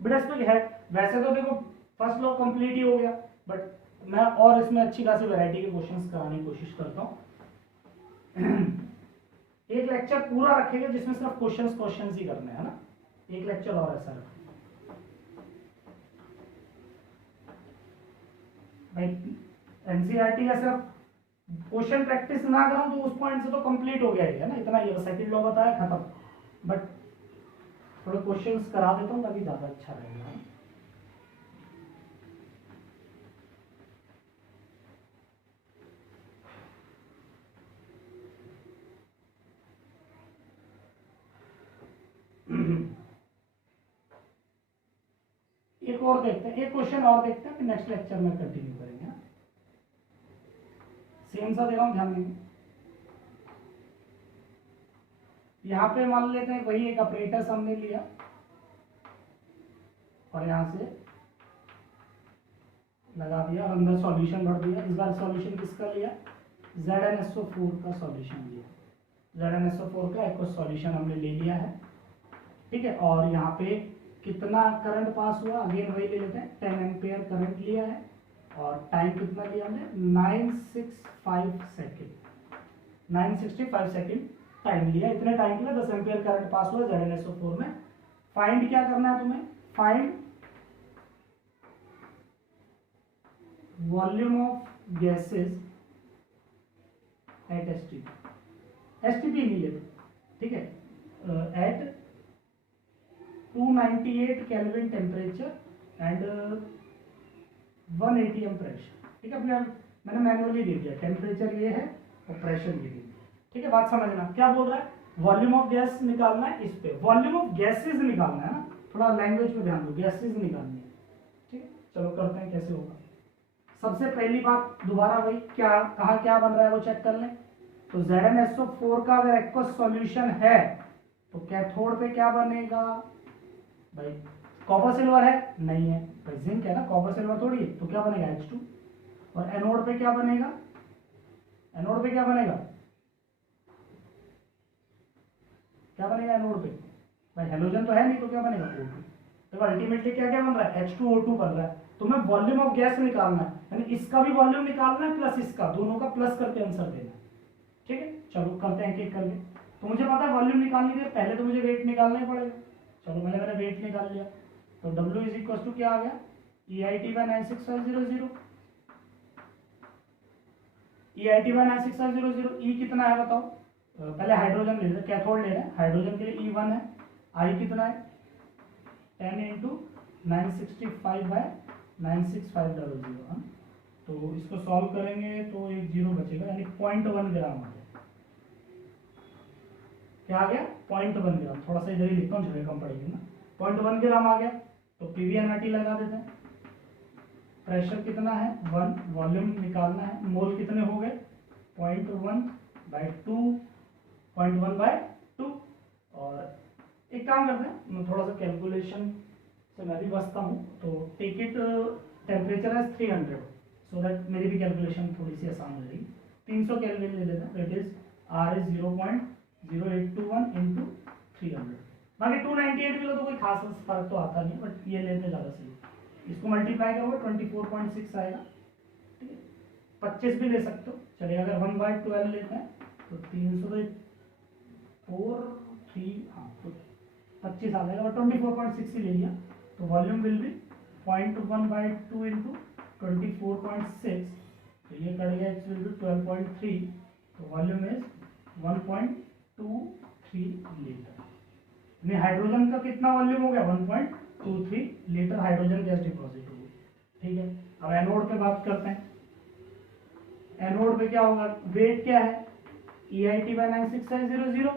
बेटा इसमें है, वैसे तो देखो फर्स्ट लॉ कंप्लीट ही हो गया, बट मैं और इसमें अच्छी खासी वैरायटी के क्वेश्चंस कराने की कोशिश करता हूँ। एक लेक्चर पूरा रखेंगे जिसमें सिर्फ क्वेश्चंस ही करने हैं ना, एक लेक्चर और ऐसा रखेंगे भाई। एनसीईआरटी का सिर्फ क्वेश्चन प्रैक्टिस ना करूं तो उस पॉइंट से तो कंप्लीट हो गया है ना, इतना ही सेकंड लॉ बताया खत्म। बट थोड़े क्वेश्चंस करा देता हूं ताकि ज्यादा अच्छा रहेगा। एक और देखते हैं, एक क्वेश्चन और देखते हैं, फिर नेक्स्ट लेक्चर में कंटिन्यू करेंगे ना। सेम सा दे रहा हूं, ध्यान देंगे। यहाँ पे मान लेते हैं वही एक ऑपरेटर्स हमने लिया और यहाँ से लगा दिया और अंदर सॉल्यूशन भर दिया। इस बार सॉल्यूशन किसका लिया, ZnSO4 का सॉल्यूशन लिया। ZnSO4 का एक सॉल्यूशन हमने ले लिया है, ठीक है। और यहाँ पे कितना करंट पास हुआ, अगेन वही ले लेते हैं, 10 एम्पियर करंट लिया है और टाइम कितना लिया हमने 965 सेकेंड, 965 सेकेंड टाइम लिया। इतने टाइम के लिए 10 एम्पियर करंट पास हुआ ZnSO4 में। फाइंड क्या करना है तुम्हें, find volume of gases at STP नहीं लेते, ठीक है, at 298 kelvin temperature and 180 M pressure, ठीक है। मैंने मैनुअली दे दिया, टेम्परेचर ये है और प्रेशर ये दे दिया, ठीक है। बात समझना, क्या बोल रहा है, वॉल्यूम ऑफ गैस निकालना है, इस पे वॉल्यूम ऑफ गैसेस निकालना है ना, थोड़ा लैंग्वेज पे ध्यान दो, गैसेस निकालनी है, ठीक है। चलो करते हैं कैसे होगा। सबसे पहली बात दोबारा वही, क्या कहाँ क्या बन रहा है वो चेक कर लें। तो ZnSO4 का अगर एक्वस सॉल्यूशन है तो कैथोड पे क्या बनेगा भाई, कॉपर सिल्वर है नहीं है भाई, जिंक है ना, कॉपर सिल्वर थोड़ी है, तो क्या बनेगा H2। और एनोड पे क्या बनेगा, एनोड पे क्या बनेगा क्या बनेगा एनोड पे? भाई हेलोजन तो है नहीं तो क्या बनेगा? O2। तो अल्टीमेटली क्या क्या बन रहा है? H2O2 बन रहा है। तुम्हें वॉल्यूम ऑफ गैस निकालना है, यानी इसका भी वॉल्यूम निकालना है प्लस इसका, दोनों का प्लस करके आंसर देना है। ठीक है, चलो करते हैं एक एक करके। तो मुझे पता है वॉल्यूम निकालने के लिए पहले तो मुझे वेट निकालना ही पड़ेगा। चलो मैंने वेट निकाल लिया। तो W इज इक्वल टू क्या आ गया? EIT/96500। EIT/96500। E कितना है बताओ? पहले हाइड्रोजन ले लेते, कैथोड ले रहे हैं। हाइड्रोजन के लिए E1 है। I कितना है? 10 इंटू 965/96500। तो इसको सॉल्व करेंगे तो एक जीरो बचेगा, यानी 0.1 ग्राम आ गया। क्या आ गया? 0.1 ग्राम। थोड़ा सा इधर ही लिखता हूँ, जगह कम पड़ेगी ना। 0.1 ग्राम आ गया। तो PV/NRT लगा देते हैं। प्रेशर कितना है? 1। वॉल्यूम निकालना है। मोल कितने हो गए? 0.1/2। 0.1/2। और एक काम करते हैं, मैं थोड़ा सा कैलकुलेशन से मैं भी बचता हूँ। तो टेक इट टेम्परेचर है 300, सो दैट मेरी भी कैलकुलेशन थोड़ी सी आसान हो जाएगी। 300 केल्विन ले लेते हैं। That is R is 0.0821 into 300। बाकी 298 किलो तो कोई खास फर्क तो आता नहीं है, बट ये लेते ज़्यादा सही। इसको मल्टीप्लाई करोगे 24.6 आएगा। ठीक है, 25 भी ले सकते हो। चलिए अगर 1/12 लेते हैं तो 300 4 3, हाँ तो 25 आ जाएगा, और 24.6 ही ले लिया। तो वॉल्यूम विल बी 0.1/2 इंटू 24.6। तो ये कट गया, इट्स विल बी 12.3। तो वॉल्यूम इज 1.23 लीटर। हाइड्रोजन का कितना वॉल्यूम हो गया? 1.23 लीटर हाइड्रोजन गैस डिपॉजिट होगी। ठीक है, अब एनोड पे बात करते हैं। एनोड पे क्या होगा? वेट क्या है? EIT/96500।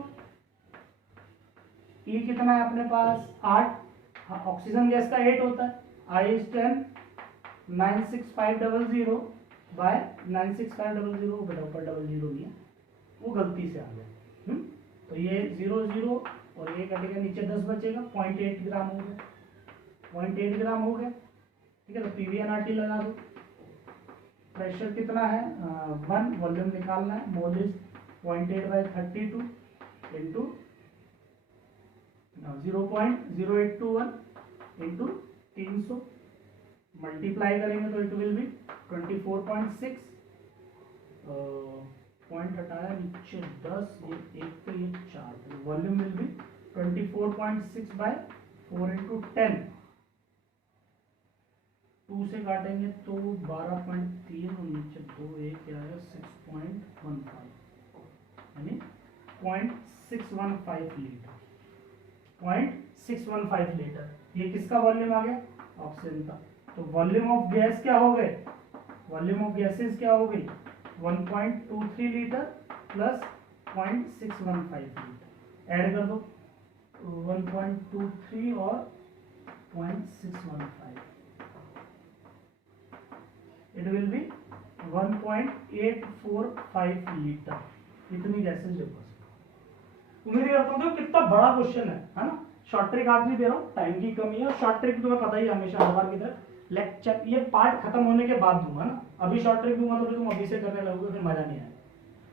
E कितना है अपने पास? 8। ऑक्सीजन गैस का 8 होता है। I is 10। 96500/96500 बेटा ऊपर डबल जीरो नहीं है, वो गलती से आ गया। तो ये 0 और ये कटेगा, नीचे 10 बचेगा। 0.8 ग्राम हो गया। 0.8 ग्राम हो गया। ठीक है, तो PV/NRT लगा दो। प्रेशर कितना है? 1। वॉल्यूम निकालना है। Mole is 0.8/32 into 0.0821 into 300। Multiply करेंगे तो इट विल बी 24.6। पॉइंट हटाया नीचे 10, ये 1 पे ये 4। Volume will be 24.6/4 into 10। 2 से काटेंगे तो 12.3 और नीचे 2, 1 क्या है 6.15, यानी 0.615 लीटर। 0.615 लीटर। ये किसका वॉल्यूम आ गया? ऑक्सीजन का। तो वॉल्यूम ऑफ गैस क्या हो गए? वॉल्यूम ऑफ गैसेस क्या हो गई? 1.23 लीटर प्लस 0.615 लीटर। ऐड कर दो 1.23 और 0.615, इट विल बी 1.845 लीटर। इतनी गैसेस डिपॉजिट। उम्मीद करता हूँ कितना बड़ा क्वेश्चन है ना। शॉर्ट ट्रिक आज भी दे रहा हूँ, टाइम की कमी है। और शॉर्ट ट्रिक तुम्हें पता ही है, हमेशा हर बार की तरह लेक्चर ये पार्ट खत्म होने के बाद दूंगा ना। अभी शॉर्ट ट्रिक दूंगा तो फिर तुम अभी से करने लगोगे, फिर मजा नहीं आएगा।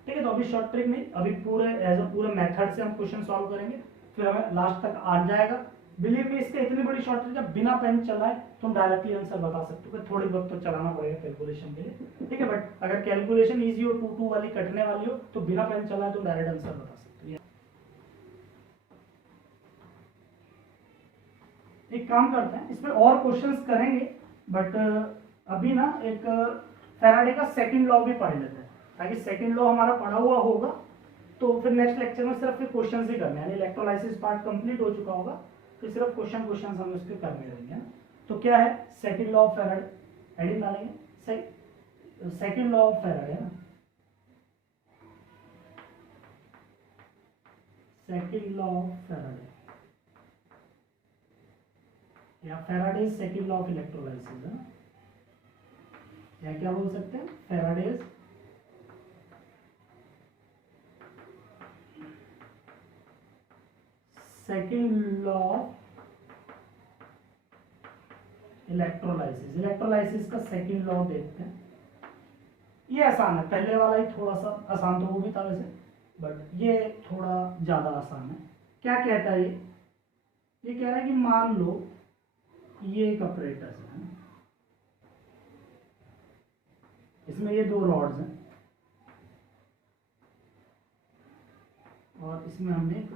ठीक है, तो अभी शॉर्ट ट्रिक नहीं, अभी पूरे एज अ पूरे मेथड से हम क्वेश्चन सॉल्व करेंगे, फिर हमें लास्ट तक आ जाएगा। बिलीव मी, इसके इतनी बड़ी शॉर्ट ट्रिक है, बिना पेन चलाए तुम डायरेक्टली आंसर बता सकते हो। थोड़ी बहुत तो चलाना पड़ेगा कैलकुलेशन के लिए, ठीक है, बट अगर कैलकुलेशन ईजी हो, 2 वाली कटने वाली हो, तो बिना पेन चलाए तुम डायरेक्ट आंसर बता सकते हो। एक काम करते हैं, इसमें और क्वेश्चंस करेंगे, बट अभी ना एक फैराडे का सेकंड लॉ भी पढ़ लेते हैं, ताकि सेकंड लॉ हमारा पढ़ा हुआ होगा तो फिर नेक्स्ट लेक्चर में सिर्फ क्वेश्चंस ही करने हैं। यानी इलेक्ट्रोलाइसिस पार्ट कंप्लीट हो चुका होगा, फिर सिर्फ क्वेश्चन हम इसके करने रहेंगे ना। तो क्या है second law of Faraday? Heading डालेंगे सेकंड लॉ ऑफ फैराडे है ना। सेकंड लॉ ऑफ फैराडे या Faraday's second law of electrolysis है ना, या क्या बोल सकते हैं Faraday's second law of electrolysis. Electrolysis का सेकंड लॉ देखते हैं। ये आसान है, पहले वाला ही थोड़ा सा आसान तो वो भी था वैसे, बट ये थोड़ा ज्यादा आसान है। क्या कहता है ये कह रहा है कि मान लो ये एक apparatus है, इसमें ये दो रॉड्स हैं और इसमें हमने एक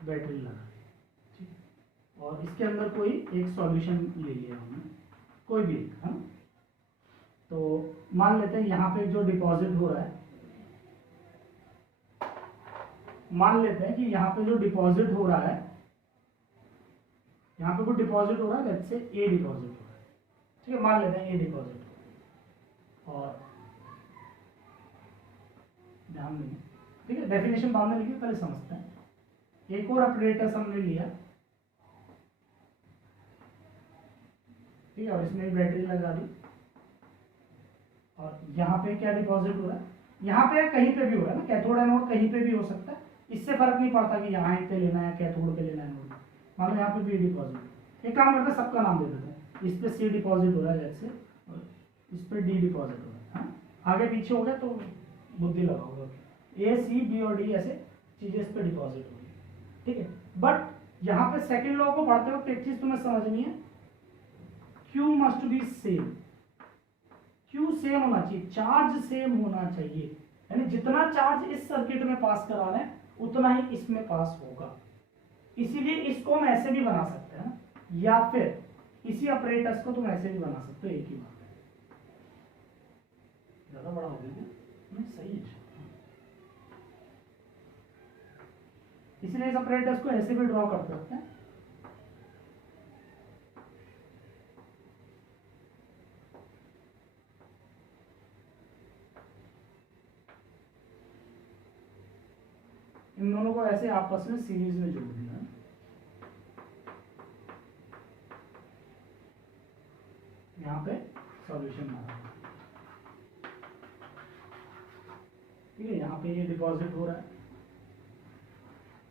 बैटरी लगा दी, ठीक है, और इसके अंदर कोई एक सॉल्यूशन ले लिया हमने, कोई भी एक, है ना। तो मान लेते हैं यहाँ पे जो डिपॉजिट हो रहा है, मान लेते हैं कि यहाँ पे जो डिपॉजिट हो रहा है, यहाँ पे कोई डिपॉजिट हो रहा है, लेट्स से ए डिपॉजिट हो रहा है, ठीक है, मान लेते हैं ए डिपॉजिट हो रहा है। और ध्यान देंगे, ठीक है, डेफिनेशन बाद में लिखिए, पहले समझते हैं। एक और ऑपरेटर्स हमने लिया, ठीक है, और इसमें एक बैटरी लगा दी और यहाँ पे क्या डिपॉजिट हो रहा है, यहाँ पे कहीं पे भी हो रहा है ना, कैथोड एनोड कहीं पे भी हो सकता है, इससे फर्क नहीं पड़ता कि यहाँ पे लेना है कैथोड पे लेना है एनोड। मान लो यहाँ पे बी डिपॉजिट, एक काम करते हैं सबका नाम दे देते हैं, इस पे सी डिपॉजिट हो रहा है जैसे, और इस पे डी डिपॉजिट हो रहा है, आगे पीछे हो गया तो बुद्धि लगाओगे, ए सी बी और डी ऐसे चीजें इस पे डिपॉजिट होगी, ठीक है। बट यहाँ पे सेकंड लॉ को पढ़ते वक्त एक चीज तुम्हें समझनी है, Q must be same, Q same होना चाहिए, चार्ज सेम होना चाहिए, यानी जितना चार्ज इस सर्किट में पास करा रहे हैं उतना ही इसमें पास होगा। इसीलिए इसको हम ऐसे भी बना सकते हैं, या फिर इसी ऑपरेटर्स को तुम ऐसे भी बना सकते हो, एक ही बात है। ज्यादा बड़ा हो गया नहीं, सही है। इसलिए इस ऑपरेटर्स को ऐसे भी ड्रॉ कर सकते हैं, इन दोनों को ऐसे आपस में सीरीज में जोड़ दिया, यहाँ पे सॉल्यूशन मारा, ठीक है। यहाँ पे ये डिपॉजिट हो रहा है,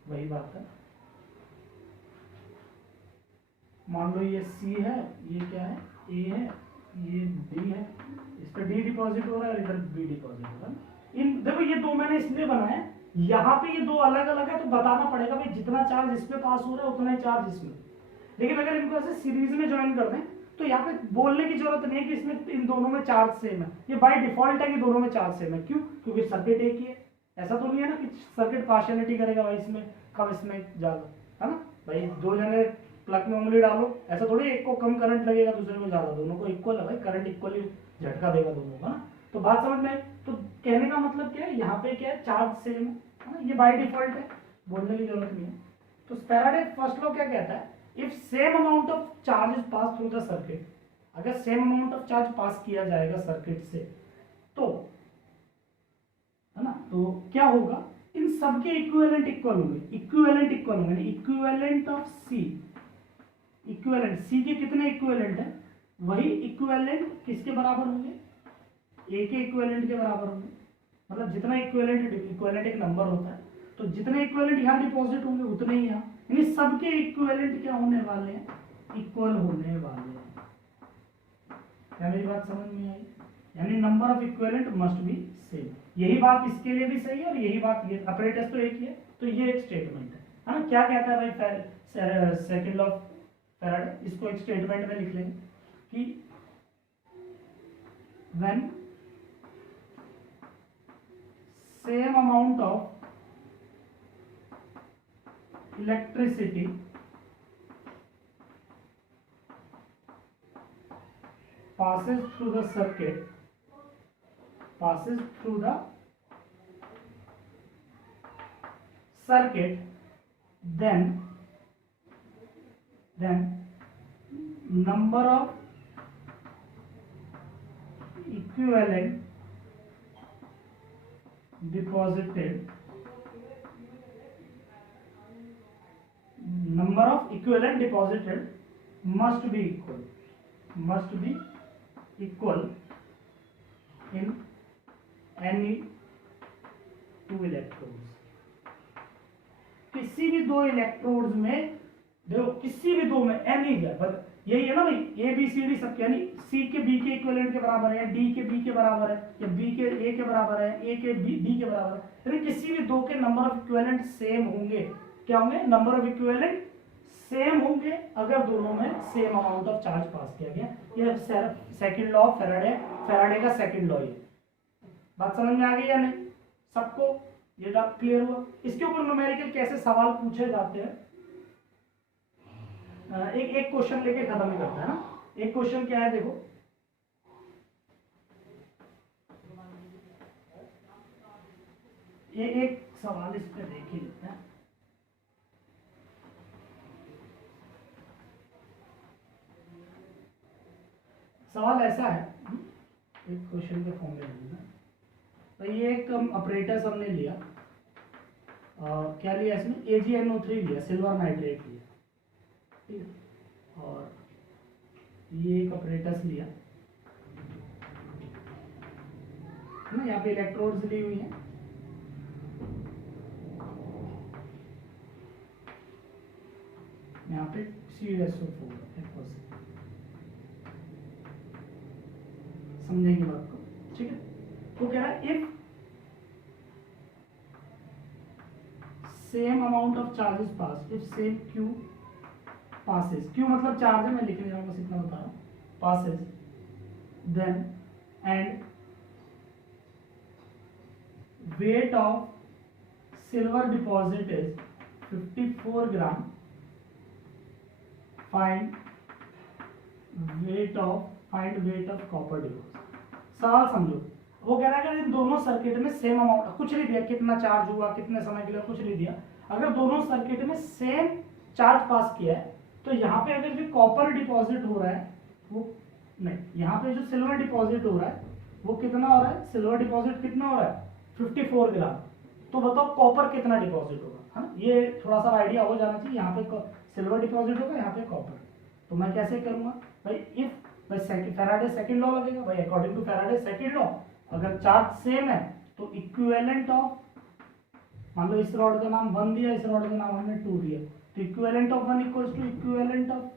वही बात है, मान लो ये सी है, ये क्या है, ए है, ये डी है, इस पर डी डिपॉजिट हो रहा है और इधर बी डिपॉजिट हो रहा है। इन देखो ये दो मैंने इसलिए बनाए, यहाँ पे ये दो अलग अलग है तो बताना पड़ेगा भाई जितना चार्ज इस पे पास हो रहा है उतना ही चार्ज इसमें। लेकिन अगर इनको ऐसे सीरीज में ज्वाइन कर दें तो यहाँ पे बोलने की जरूरत नहीं है कि इसमें इन दोनों में चार्ज सेम है, ये बाय डिफॉल्ट है कि दोनों में चार्ज सेम है। क्यों? क्योंकि सर्किट एक ही है। ऐसा तो नहीं है ना कि सर्किट पार्शियलिटी करेगा भाई इसमें कम इसमें ज्यादा, है ना भाई। दो जने प्लग में उंगली डालो, ऐसा थोड़ी एक को कम करंट लगेगा दूसरे को ज्यादा, दोनों को इक्वल है भाई, करंट इक्वली झटका देगा दोनों को, ना। तो बात समझ में, तो कहने का मतलब क्या है, यहाँ पे क्या है, चार्ज सेम है ना, ये बाय डिफॉल्ट है, बोलने की जरूरत नहीं है। तो फैराडे फर्स्ट लॉ क्या कहता है, if same amount of charge is pass through the circuit, अगर सेम अमाउंट ऑफ चार्ज पास किया जाएगा सर्किट से तो, है ना, तो क्या होगा, इन सबके इक्विवेलेंट इक्वल होंगे, इक्विवेलेंट इक्वल होंगे, इक्विवेलेंट ऑफ सी, इक्विवेलेंट सी के कितने इक्विवेलेंट है, वही इक्विवेलेंट किसके बराबर होंगे, ए के इक्विवेलेंट के बराबर होंगे। मतलब जितना इक्विवेलेंट, इक्विवेलेंट एक नंबर होता है, तो जितने इक्विवेलेंट यहाँ डिपॉजिट होंगे उतने ही यहाँ, यानी सबके इक्विवेलेंट क्या होने वाले हैं, इक्वल होने वाले हैं। क्या मेरी बात समझ में आई? यानी number of equivalent must be same. यही बात इसके लिए भी सही है और यही बात ये, ऑपरेटर्स तो एक ही है, तो ये एक स्टेटमेंट है ना। क्या कहता है भाई सेकंड लॉ ऑफ फैराडे, इसको एक स्टेटमेंट में लिख लेंगे कि when same amount of electricity passes through the circuit, then number of equivalent deposited, number of equivalent deposited must be equal in any two electrodes। किसी भी दो इलेक्ट्रोड्स में, देखो किसी भी दो में एनी है, यही है ना भाई, ए बी सी डी सब, यानी सी के बी के इक्विवेलेंट के बराबर है, डी के बी के बराबर है, या बी के ए के बराबर है, ए के डी के बराबर है, यानी किसी भी दो के नंबर ऑफ इक्विवेलेंट सेम होंगे क्या होंगे, नंबर ऑफ इक्विवेलेंट सेम होंगे अगर दोनों में सेम अमाउंट ऑफ चार्ज पास किया गया। ये सेकंड लॉ ऑफ फैराडे का सेकंड लॉ है। बात समझ में आ गई या नहीं सबको, ये डाउट क्लियर हुआ। इसके ऊपर न्यूमेरिकल कैसे सवाल पूछे जाते हैं, एक क्वेश्चन लेके खत्म ही करते हैं ना। एक क्वेश्चन क्या है देखो, ये एक सवाल इस पे देख ही लेते हैं। सवाल ऐसा है, एक क्वेश्चन के फॉर्म में लिखना। तो ये एक ऑपरेटर्स हमने लिया, क्या लिया इसमें, AgNO3 लिया, सिल्वर नाइट्रेट लिया, ठीक है। और ये एक ऑपरेटर्स लिया ना, यहाँ पे इलेक्ट्रोड्स ली हुई हैं। यहाँ पे CuSO4 समझेंगे बात को, ठीक है। तो कह रहा है if same amount of charges pass, if same Q passes, Q मतलब चार्ज है, मैं लिख रहा हूँ बस इतना बता रहा हूँ, passes then and weight of silver deposit is 54 gram, find weight of copper deposit। सवाल समझो, वो कह रहा है कि इन दोनों सर्किट में सेम अमाउंट, कुछ नहीं दिया कितना चार्ज हुआ कितने समय के लिए, कुछ नहीं दिया। अगर दोनों सर्किट में सेम चार्ज पास किया है तो यहाँ पे अगर जो कॉपर डिपॉजिट हो रहा है वो नहीं, यहाँ पे जो सिल्वर डिपॉजिट हो रहा है वो कितना हो रहा है, सिल्वर डिपॉजिट कितना हो रहा है 54 ग्राम। तो बताओ कॉपर कितना डिपॉजिट होगा, है ना। ये थोड़ा सा आइडिया हो जाना चाहिए, यहाँ पे सिल्वर डिपॉजिट होगा, यहाँ पे कॉपर। तो मैं कैसे करूंगा भाई, इफ फैराडे सेकंड लॉ लगेगा भाई, according to Faraday second law अगर चार्ज सेम है तो इक्विवेलेंट ऑफ, मान लो इस रॉड का नाम 1 दिया, इस रॉड का नाम हमने 2 दिया, तो equivalent of 1 equals to equivalent of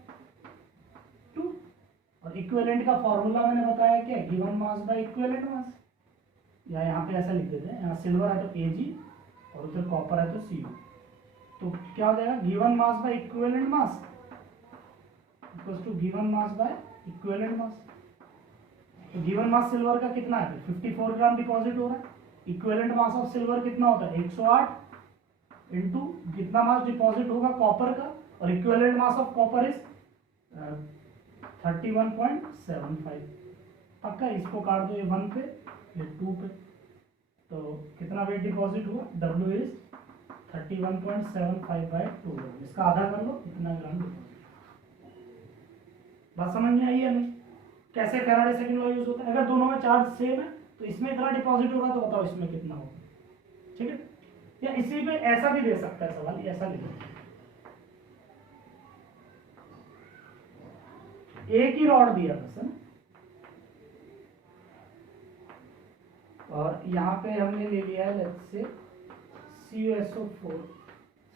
2। और इक्विवेलेंट का फॉर्मूला मैंने बताया क्या, given mass by equivalent mass, या यहाँ पे ऐसा लिख देते हैं, यहाँ सिल्वर है तो Ag और उधर कॉपर है तो Cu। तो क्या हो जाएगा, given mass by equivalent mass equals to given mass by equivalent mass. तो गिवन मास सिल्वर का कितना है, 54 ग्राम डिपॉजिट हो रहा है, इक्विवेलेंट मास ऑफ सिल्वर कितना होता है 108 इंटू कितना मास डिपॉजिट होगा कॉपर का, और equivalent mass of copper is 31.75। पक्का, इसको काट दो, ये 1 पे ये 2 पे, तो कितना वेट डिपॉजिट हुआ, W इज 31.75/2, इसका आधा कर लो, कितना ग्राम डिपॉजिट। बात समझ में आई है नहीं, कैसे फैराडे सेकंड लॉ यूज होता है। अगर दोनों में चार्ज सेम है तो इसमें इतना डिपॉजिट हो रहा है तो बताओ इसमें कितना होगा, ठीक है। या इसी पे ऐसा भी दे सकता है सवाल, ऐसा लिखो, एक ही रॉड दिया बस है, और यहाँ पे हमने ले लिया है let's say CuSO4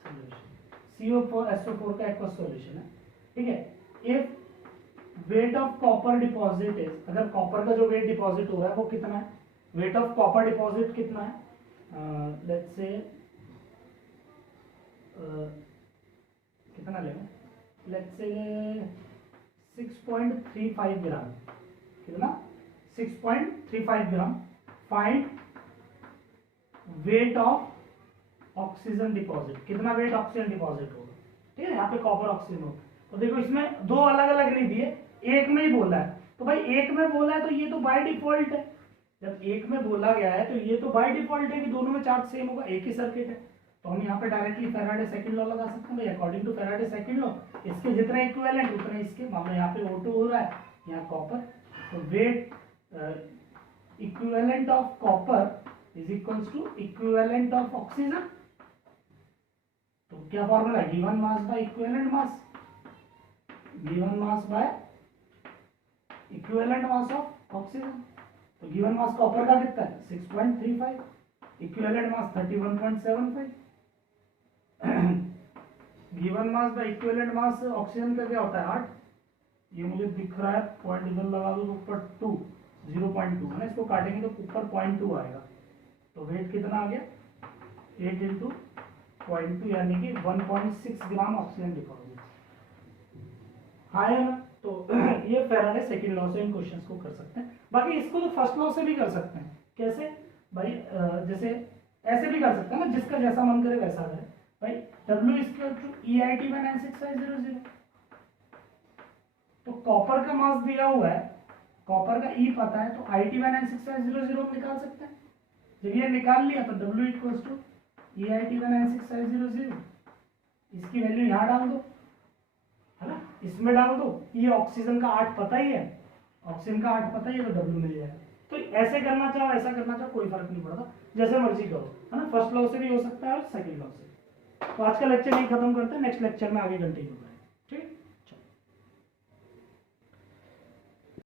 solution, CuSO4 का एक्वस सॉल्यूशन है, ठीक है। If weight of copper deposit is, अगर कॉपर का जो वेट डिपॉजिट हो रहा है वो कितना है, वेट ऑफ कॉपर डिपॉजिट कितना है, लेट्स से कितना लेंगे, लेट्स से 6.35 ग्राम, कितना 6.35 gram. Find weight of oxygen deposit, कितना वेट ऑक्सीजन डिपॉजिट होगा, ठीक है। यहाँ पे कॉपर ऑक्सीजन होगा, तो देखो इसमें दो अलग अलग नहीं दिए, एक में ही बोला है, तो भाई एक में बोला है तो ये तो बाय डिफॉल्ट है, जब एक में बोला गया है तो ये तो बाय डिफॉल्ट है कि दोनों में चार्ज सेम होगा, एक ही सर्किट है। तो हम यहाँ पे डायरेक्टली फैराडे सेकंड लॉ लगा सकते हैं भाई, according to Faraday second law इसके जितने इक्विवेलेंट उतने इसके, मान लो यहाँ पे O2 हो रहा है, यहाँ कॉपर, तो weight equivalent of copper is equals to equivalent of oxygen. तो क्या फॉर्मूला है, given mass by equivalent mass, given mass by equivalent mass of oxygen. तो गिवन मास कॉपर का कितना है 6.35, equivalent mass 31.75, given mass by equivalent mass oxygen का क्या होता है 8, ये मुझे दिख रहा है पॉइंट इधर लगा दो ऊपर 2 0.2 है ना, इसको काटेंगे तो ऊपर 0.2 आएगा, तो वेट कितना आ गया 8 इंटू 0.2 यानी कि 1.6 ग्राम ऑक्सीजन लिखोगे। हाँ है ना? तो ये फैराडे सेकंड लॉ से इन क्वेश्चंस को कर सकते हैं। बाकी इसको तो फर्स्ट लॉ से भी कर सकते हैं। कैसे भाई? जैसे ऐसे भी कर सकते हैं ना, जिसका जैसा मन करे वैसा करे भाई। W इक्वल टू EIT में 96500। तो कॉपर का मास दिया हुआ है, कॉपर का E पता है, तो IT में 96500 निकाल सकते हैं। जब ये निकाल लिया तो W इक्वल टू EIT में 96500, इसकी वैल्यू यहाँ डाल दो, है ना, इसमें डाल दो। ये ऑक्सीजन का 8 पता ही है, ऑक्सीजन का 8 पता ही है, तो W मिल जाएगा। तो ऐसे करना चाहो ऐसा करना चाहो कोई फर्क नहीं पड़ता, जैसे मर्जी करो, है ना। फर्स्ट लॉ से भी हो सकता है और सेकंड लॉ से। तो आज का लेक्चर यही खत्म करते हैं, नेक्स्ट लेक्चर में आगे कंटिन्यू करेंगे।